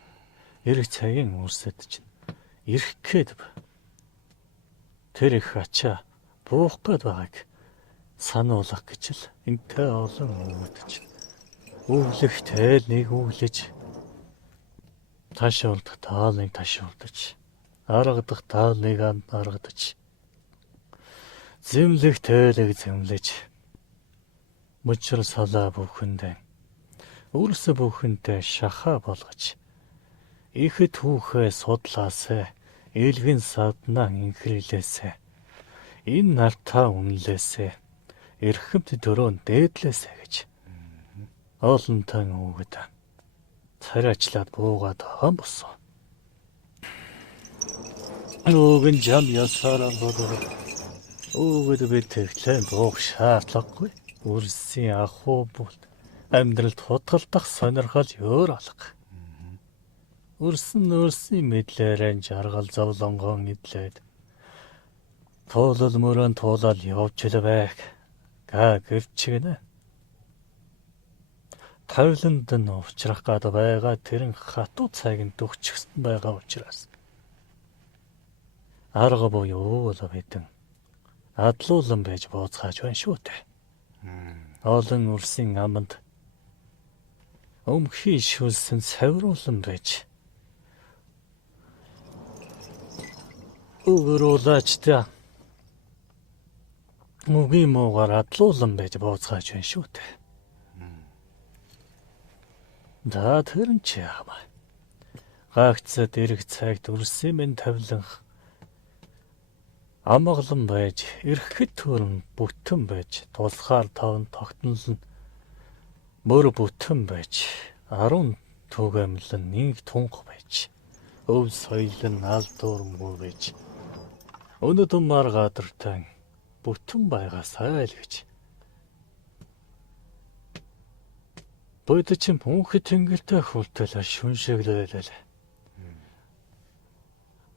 Ирэх цагийн үрсэд чинь ирэх гээд тэр их ачаа буух гээд байгааг сануулах гэж л энтэй олон өвдөж өвлөхтэй нэг өвлөж ташуулдах таалыг ташуулдаж аргадах таалыг аргадаж зэмлэх тайлыг зэмлэж мөчр салаа бүхэндээ үрс бүхэнтэй шахаа болгож ихэд түүхээ судлаасаа элгэн саднаа инхрэлээсээ энэ нартаа үнлээсээ эрхэмт дөрөөн дээдлээсээ гэж олонтой үгэд царайчлаад буугаад хаан болсон. Нүгэн жам ясараа бодоо. Үгэд бид тэгтлэн буух шаардлагагүй. Үрсийн ахуу бол амьдралд хутгалдах сонирхол өөр алга. Өрсөн мэдлээрэн жаргал зовлонгон идлээд туулал мөрөн туулал явж л байх. Га гэрчгэнэ. Тавиланд нь уучрах гад байгаа тэрэн хатуу цагийн дөгчгсөн байгаа учраас арга буюу л бидэн адлуулан байж бооцгааж байна шүү дээ. Олон үрсийн аманд өмхий шүлсэн савруулан байж өгөрүүлээчтэй үгийн муугаар адлуулан байж бооцгааж байна шүү дээ. За тэрэн чи яамаа. Гаагцад ирэх цагт үрсэн минь тавиланх амгалан байж эрхэт төрн бүтэн байж тулсгаар тавн тогтнол нь мөр бүтэн байж 10 түгээмлэн нэг тунх байж өв соёл нь алдуурмгүй байж өнөдөн мар гадартай бүтэн байгаасай л гэж Бод чинь мөнхөд тэнгэртэй хүлтэл шүншэглээлээ.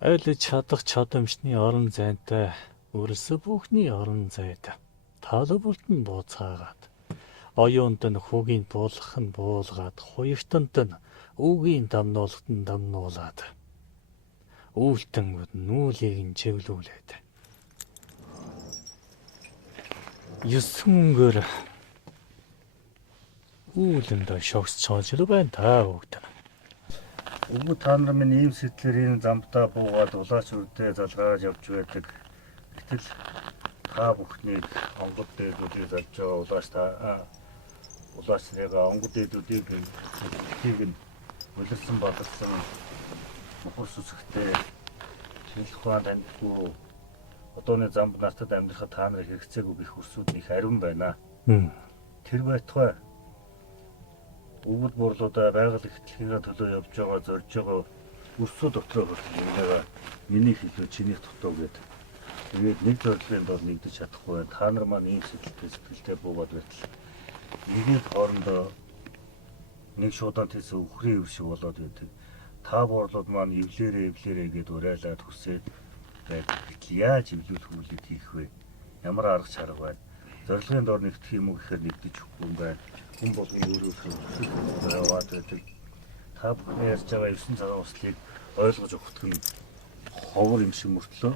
Айл чадах чадамжны орон зайтай өрсө бүхний орон зайд таалбарт нь бууцгаагаад оюунд нь хүүгийн буулгах нь буулгаад хуягтанд нь үгийн дамнуулахт нь дамнуулаад үүлтэнгүүд нүүлийг нь чиглүүлээд 9 өнгөөр үүлэнд шогс цоожл байна та бүгд. Өвгө та нар минь ийм сэтлэр энэ замтаа буугаад улаач үрдээ залгааж явж байдаг. Гэтэл та бүхнийг онгод дээдүүдийг залж байгаа улаач та улаачныгаа онгод дэдүүдийг нь улирсан бодлсон мохор сүсгтэй шинжлэх ухаан таньдгүй одооны замб нартад амьдрахад та нарыг хэрэгцээгүй гих өрсүүд их ариун байна. Тэр байтугай өвд бурлуудаа байгаль ихтлэхийнхээ төлөө явж байгаа зорж байгаа өрсөө дотроо хүртэл миний хэлөө чинийх дутуу гэдэг. Тэгээд нэг зорилгын бол нэгдэж чадахгүй байна. Та нар маань ийм сэтгэлтэй буугаад байтал нэгний хоорондоо нэг шуудан тийс өвхрийн өв шиг болоод байдаг. Та буурлууд маань эвлэрээ гэд урайлаад хүсээд байдаг. Яаж эвлүүл хүлээд хийх вэ? Ямар арга чарга байна? Зорилгын дор нэгдэх юм уу гэхээр нэгдэж өгөхгүй юм байна. Хүн болгон өөрөө яваад байдаг. Та бүхэн ярьж байгаа 9 цагаан услыг ойлгож өгөх нь ховор юм шиг мөртлөө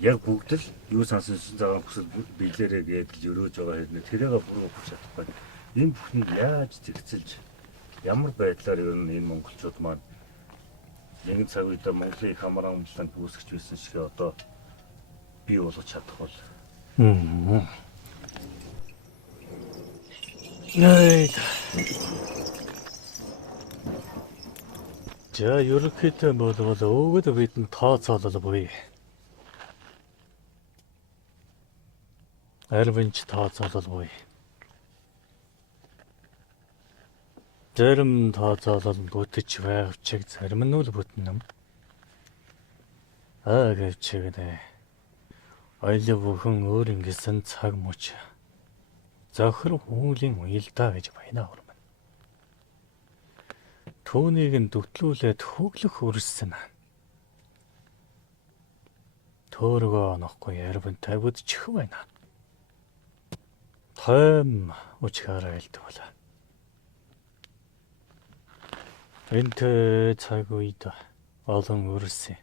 яг бүгд л юу сансан 9 цагаан хүсэл биелэрээ гэдэл өрөөж байгаа хэрнээ тэрийг бүрөө өгч чадахгүй. Энэ бүхнийг яаж зэгцэлж ямар байдлаар ер нь энэ монголчууд маань нэгэн цаг үедээ Монголын их хамраа амлаланд үүсгэж байсан шиг одоо бий болгож чадах бол. За ерөнхийдөө бол өвгөд бидний тооцоолол буй. Арвинч тооцоолол буй. Зарим тооцоолол бүтэж байвчиг зарим нь үл бүтэн юм. Гэвчигнэ. Ойлоо бүхэн өөр ингэсэн цаг мөч. Зохир хуулийн уялдаа гэж байна урам. Түүнийг нь дүтлүүлээд хөглөх үрсэн. Төөргөө онохгүй ярвантай бүдчих байна. Том учгаараа илдвэл. Энтэй цаг үед олон үрсэн.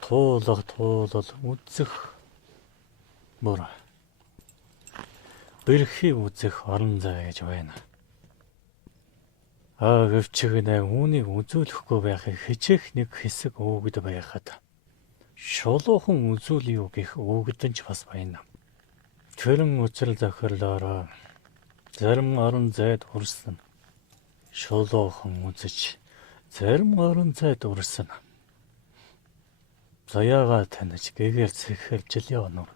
Туулал үзэх мөр. Бэрхий үзэх орон зай гэж байна. Гэвчигнэ үүнийг үзүүлэхгүй байхыг хичээх нэг хэсэг өвгөд байхад шулуухан үзүүл юу гэх өвгөдөнч бас байна. Тэрэн учрал захирлаараа зарим орон зайд урсан. Шулуухан үзэж зарим орон зайд урсан. Заяагаа таних гэгээр цэхэрж л явна.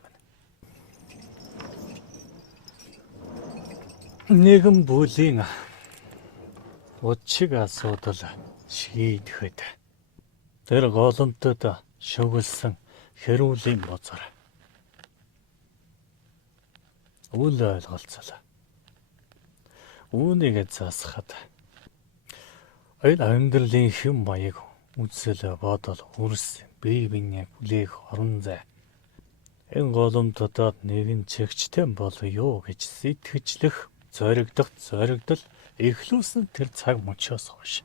Нэгэн бүлийн учиг асуудал шийдэхэд тэр голомтод шөглсөн хэрүүлийн бозор үл ойлголцол. Үүнийг засахад энэ амьдралын хэм маяг үзэл бодол үрс бие биенээ бүлээх орон зай. Энэ голомтодод нэгэн чигчтэй болов юу гэж сэтгэжлэх зоригдол эхлүүлсэн тэр цаг мөчөөс хойш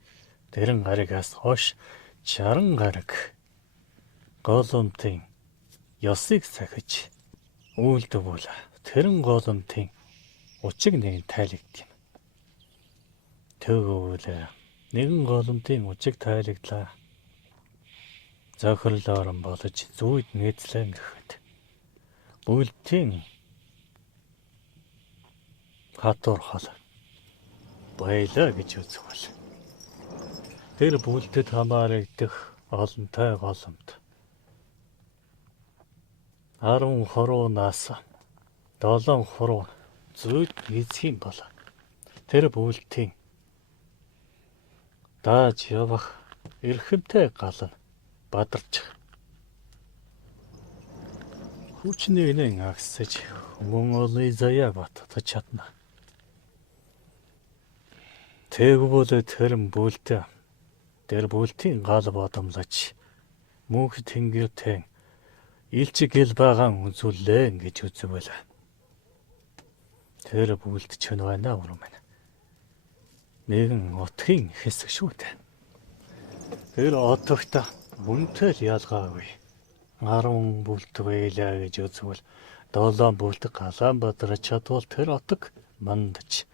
тэрэн гаригаас хойш 60 гариг голомтын ёсыг сахиж үйлдвүүл тэрэн голомтын учиг нэг тайлэгдэв. Тэгвэл нэгэн голомтын учиг тайлагдлаа. Захирлааран болж зүйд нээцлэн гэхэд бүлтийн хатуур хол баялаа гэж үзвэл тэр бүлтэд хамаарагдах олонтой голомт 10 хоруунаас 7 хоруу зүйд эзэх юм бол тэр бүлтийн дааж явах эрхэмтэй гал нь бадарч хүчнээн агсаж мөн олны заяа батж чадна. Тэгвэл тэр бүлтийн гал бодомлож мөнх тэнгэртэй илчгэл байгаа үзүүлээ гэж үзвэл тэр бүлт ч байна урам. Нэгэн отхийн хэсэг шүү дээ. Тэр отогт үнэтэй ялгаагүй 10 бүлт байлаа гэж үзвэл 7 бүлт галаан бадраж чадвал тэр отог мандаж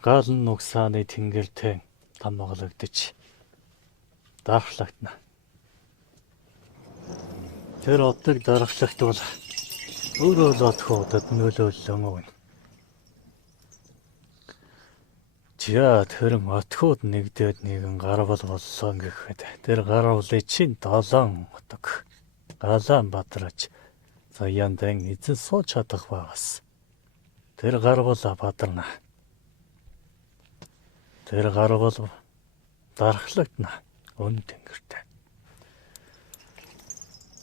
гал нугсааны тэнгэртэй тамгалагдаж дархлагдана. Тэр отог дархлагдвал Өөрөө л отхуудад нөлөөллөн өгнө. Жаа тэрэн отхууд нэгдээд нэгэн гарвал боллоо гэхэд тэр гарвалыг чинь 7 отог. Галаанбаатарч заяандан эзэн сууж чадах байгаас. Тэр гарвал бадарна. Тэр гарвал дархлагдана өн тэнгэртэй.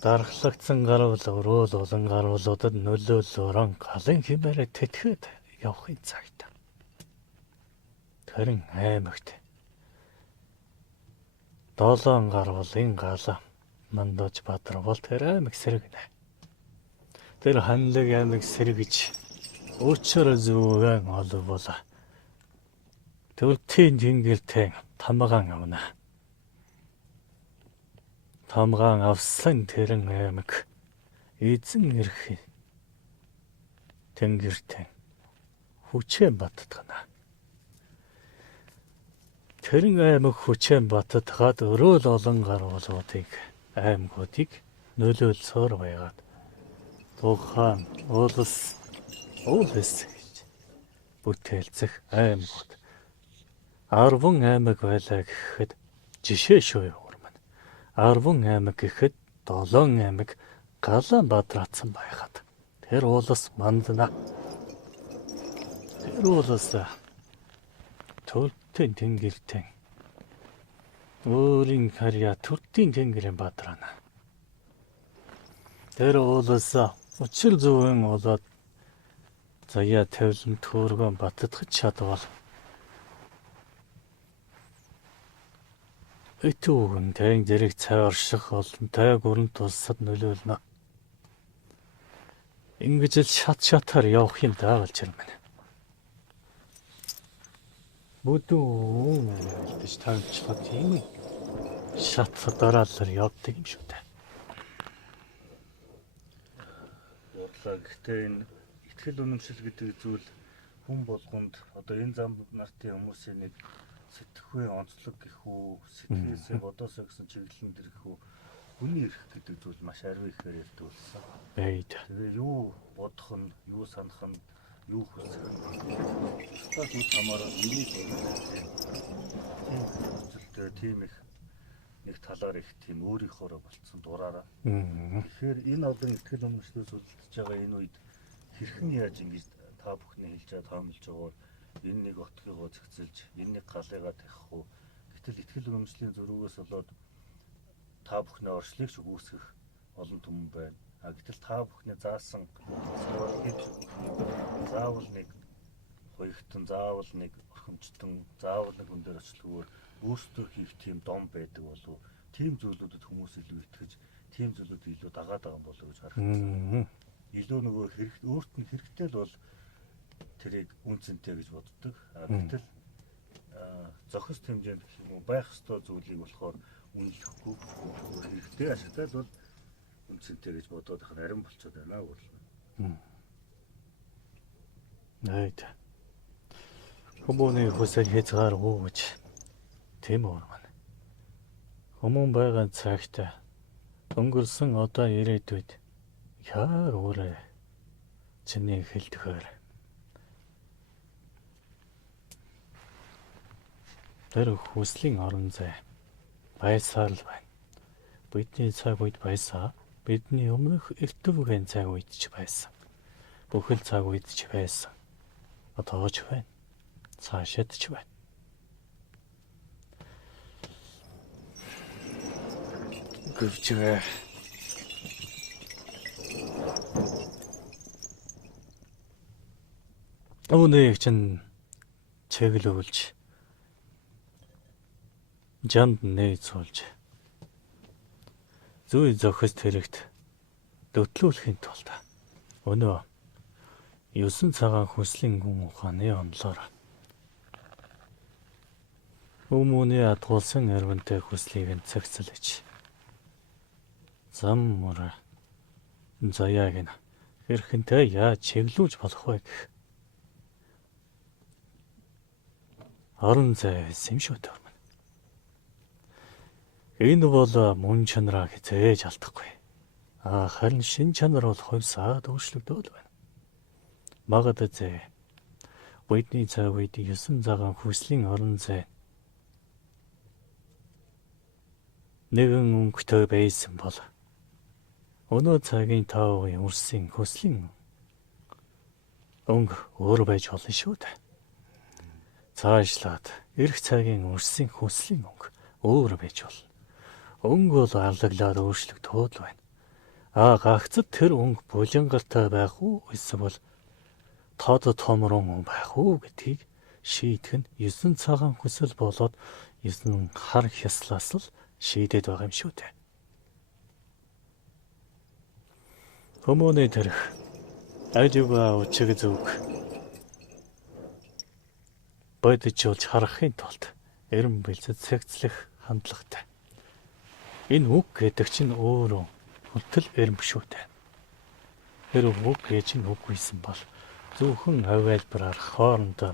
Дархлагдсан гарвал өрөөл олон гарвалуудад нөлөөлөөрөн галын хэмээрээ тэтгэхэд явахын цагт. Тэрэн аймагт 7 гарвалын галаа Мандаж Баатар бол тэр аймаг сэргэнэ. Тэр ханлаг аймаг сэргэж өчөр зүгэн олвол төвлтийн тэнгэртэй тамгаан авна. Тамгаан авсан тэрэн аймаг эзэн ирэх тэнгэртэй хүчээр баттгана. Тэрэн аймаг хүчээр баттгаад өрөөл олон гарвалуудыг аймагуудыг нөлөөлсөөр байгаад тухайн улс гэж бүтээлцэх аймагуд 10 аймаг байлаа гэхэд жишээ шүү юмрман. 10 аймаг гэхэд 7 аймаг Галаанбаатарцсан байхад тэр улс мандна. Тэр улс Төртийн тэнгэртэй өөрийн харьяа Төртийн тэнгэрийн бадрана. Тэр улс учир зүвэн болоод заяа тавилан төөргөн баттгах чадвал итүүгэн тэн зэрэг цай орших олонтой гүрэн тулсад нөлөөлнө. Ингэж л шатаар явах юм даагалж ирмэнэ. Бүдүүн гэж тавьчихлаа тийм ээ. Шат дараалал явдаг юм шүү дээ. Гэхдээ энэ ихтгэл үнэмшил гэдэг зүйл хүн болгонд одоо энэ зам нартын хүмүүсийн нэг сэтгэхүй онцлог гэх үү, сэтгэлээсээ бодосоо гэсэн чиглэлэн дэр гэх үү, хүний эрх гэдэг зүйл маш ариун ихээр ярьдуулсан. Тэгээ юу бодох нь, юу санах нь, юу хүсэх нь стат үл хамааран энийг зүйлтэй тийм их нэг талаар их тийм өөрийнхөөрөө болцсон дураараа. Тэгэхээр энэ олон ихтгэл үнэмшлээс үлдэж байгаа энэ үед хэрхэн яаж ингэж та бүхний хэлж байгаа таамаглаж байгаа энэ нэг отгийгоо зэгцэлж энэ нэг галыгаа тавих уу. Гэтэл ихтгэл үнэмшлийн зөрүүгөөс болоод та бүхний оршлыг ч үүсгэх олон түмэн байна. Гэтэл та бүхний заасан заавал нэг хоёртон, заавал нэг орхимчтон, заавал нэг хүн дээр очлогоор өөрсдөө хийх тийм дом байдаг болов. Тийм зүйлүүдэд хүмүүс илүү итгэж, тийм зүйлүүд илүү дагаад байгаа болов гэж харагдсан. Илүү нөгөө өөрт нь хэрэгтэй л бол тэрийг үнцэнтэй гэж боддог. Гэтэл зохист хэмжээнд гэх юм уу байх ёстой зүйлийг болохоор үнэлэхгүй хэрэгтэй ашигтай л бол үнцэнтэй гэж бодоод их нарийн болчиход байна уу. Найд. Хүмүүний хүсэл хязгааргүй гэж тийм үү маань. Хүмүүн байгаа цагт өнгөрсөн одоо ирээдүйд яар өөрөө чиний хэлдэхээр тэр хүслийн орон зай байсаар л байна. Бидний цаг үед байсан. Бидний өмнөх эртвэгийн цаг үед ч байсан. Бүхэл цаг үед ч байсан. Одоо ч байна. Цаашид ч байна. Гүвчгээ. Өвнөйг чинь чиглүүлж жанд нээцүүлж зүй зохист хэрэгт дөтлүүлэхийн тулд өнөө 9 цагаан хүслийн гүн ухааны онлоор хүмүүний адгуулсан эрвэнтэй хүслийг нь цагцлаж зам мөр заяаг нь хэрхэнтэй яаж чиглүүлж болох вэ гэх орон зай юм шүү дээ. Энэ бол мөн чанараа хязээж алдахгүй. Харин шин чанар бол хувьсаад өөрчлөгдөөл байна. Магадгүй бидний цаг үед 9 цагаан хүслийн орон зай нэгэн өнгөтэй байсан бол өнөө цагийн 5 үеийн үрсийн хүслийн өнгө өөр байж болно шүү дээ. Цаашлаад эх цагийн үрсийн хүслийн өнгө өөр байж болно. Өнгө бол аллаглаад өөрчлөгдөөл байна. Гагцад тэр өнгө булангартай байх уу эсвэл тод томрон байх уу гэдгийг шийдэх нь 9 цагаан хүсэл болоод 9 хар хяслаас л шийдэд байгаа юм шүү дээ. Хүмүүний тэрх ажиуга учиг зүг бодичулж харахын тулд эрен бэлцэд сэгцлэх хандлагатай. Энэ үг гэдэг чинь өөрөө хүлтэл эрен шүү дээ. Тэр үг гэж нь үгүйсэн бол зөвхөн авайлбараар хоорондоо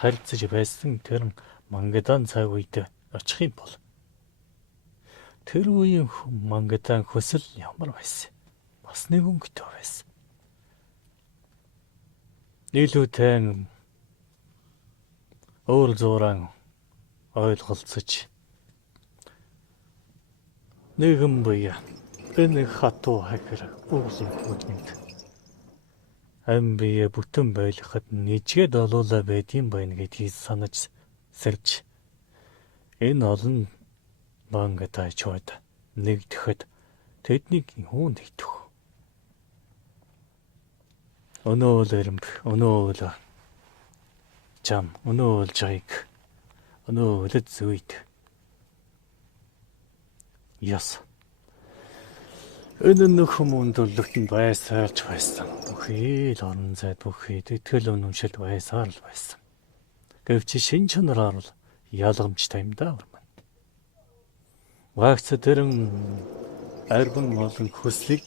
харилцаж байсан тэр Мангадан цаг үед очих юм бол тэр үеийн Мангадан хүсэл ямар байсан? Бас нэг өнгөтэй байсан. Нийлүүтэй өөр зуран ойлголцож нэгэн буяа энэ хатуу хахир уулын хүчмэнд амбие бүтэн байлгахад нэжгээд олоола байдсан байна гэдгийг санаж сэрж энэ олон Мангадай чойд нэгдэхэд тэднийг юунд идэх? Өнөөл эрэмб, өнөөл жам, өнөөл жайг, өнөөл зүйд. Яс. Энэ нөх хүмүүндлэгт байсаарч байсан. Бүхий л орон зайд бүхий тэтгэл үнэмшилд байсаар л байсан. Гэвч шин чанараар л ялгамжтай юм да. Ваагц тэрэн арбан олон хүслийг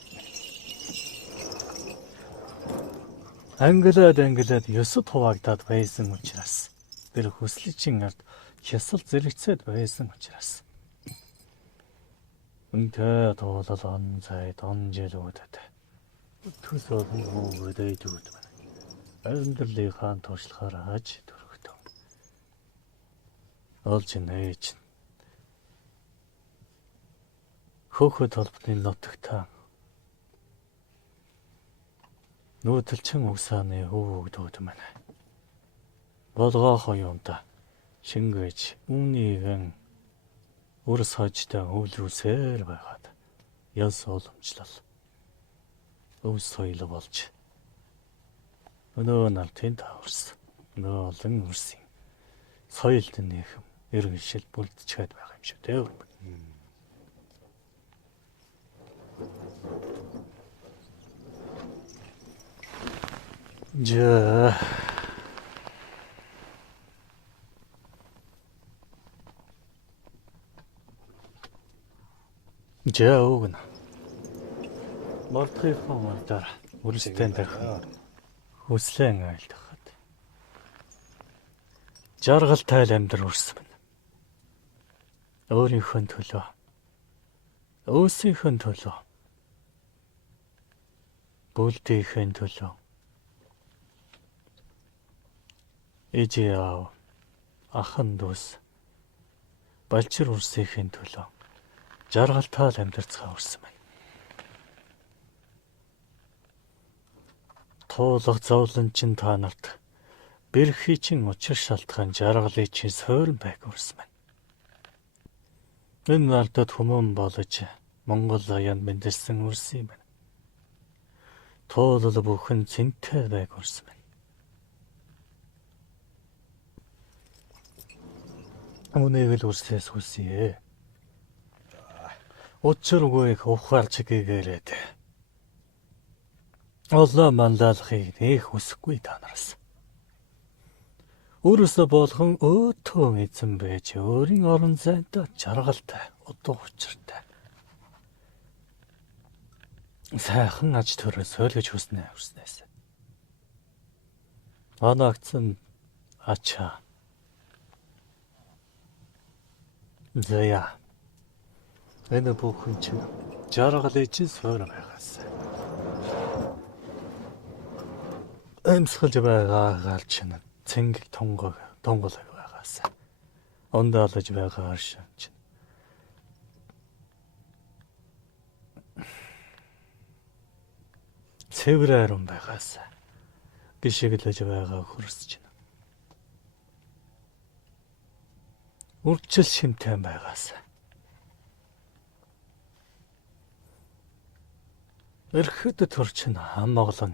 англиад ёсод хуваагдаад байсан учраас тэр хүслийн ард хясал зэрэгцээд байсан учраас үнтэй тоолол он зайд он жилүүдэд төс олон хүмүүдэд өгд байна. Амьдралынхаа туршлагаар хаж төрөхтөө. Олж нээж хөөхөд толбны нутагтаа нүүдэлчин угсааны хөвгдүүд мань. Болгоохоо юмда шингээж үүнийгэн үрс хожтой өвлрүүлсээр байгаад яс уламжлал өв соёл болж өнөө нартын таварс өнөө олон үрсийн соёлд нэхэм иргэншил бүрдчихэд байгаа юм шүү дээ. За өгнө. Мордхийхон мандаар үрстэй дахин хүслэн айлтгахад жаргалтай амьдрал үрсэн. Өөрийнхөө төлөө өөрсийнхөө төлөө бүлдээхийн төлөө ээжээ ахан дүүс балчир үрсийн төлөө жаргалтай амьдрцгаа үрсэн байна. Туулах зовлон чин та нарт бэрхий чин учир шалтгаан жаргалыг чин сойрон байг үрсэн байна. Энэ нартад хүмүүн болж Монгол аянд мэндэлсэн үрсэн юм байна. Тоолол бүхэн цэнтэй байг үрсэн байна. Үнээг л үрсээс хүсье. Учиргүй ухаарч гэгээрээд. Олоо мандалахыг нэх хүсэхгүй та нараас. Өөрөөсөө болгон өөтөө эзэн байж өөрийн орон зайд жаргалтай, удаа учиртай. Сайхан аж төрөө сойлгож хүснээс. Анаагцсан ачаа. Заяа. Энэ бүхэн чинь жаргал ичээс өөр байгаас. Амьсгалж байгаагаар чинь цэнгэг тонгол байгаас. Ондаалж байгаагаар чинь цэврээрэн байгаас. Гişиглэж байгаа хөрсч байна. Үржил шимтэн байгаас. Эрхэд төрчин хамгаалan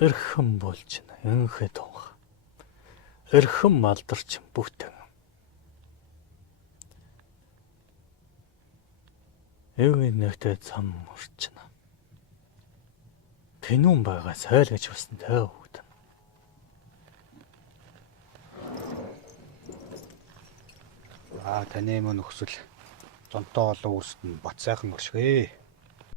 эрхэм болж энхэ тунх. Эрхэм малдарч бүтэн. Эвэн нэгтэй зам урчна. Пинун байгаа сойл гэж басан таа хүүд. Таны мөн нөхсөл зонтоо олон үст нь бат сайхан өршгөө.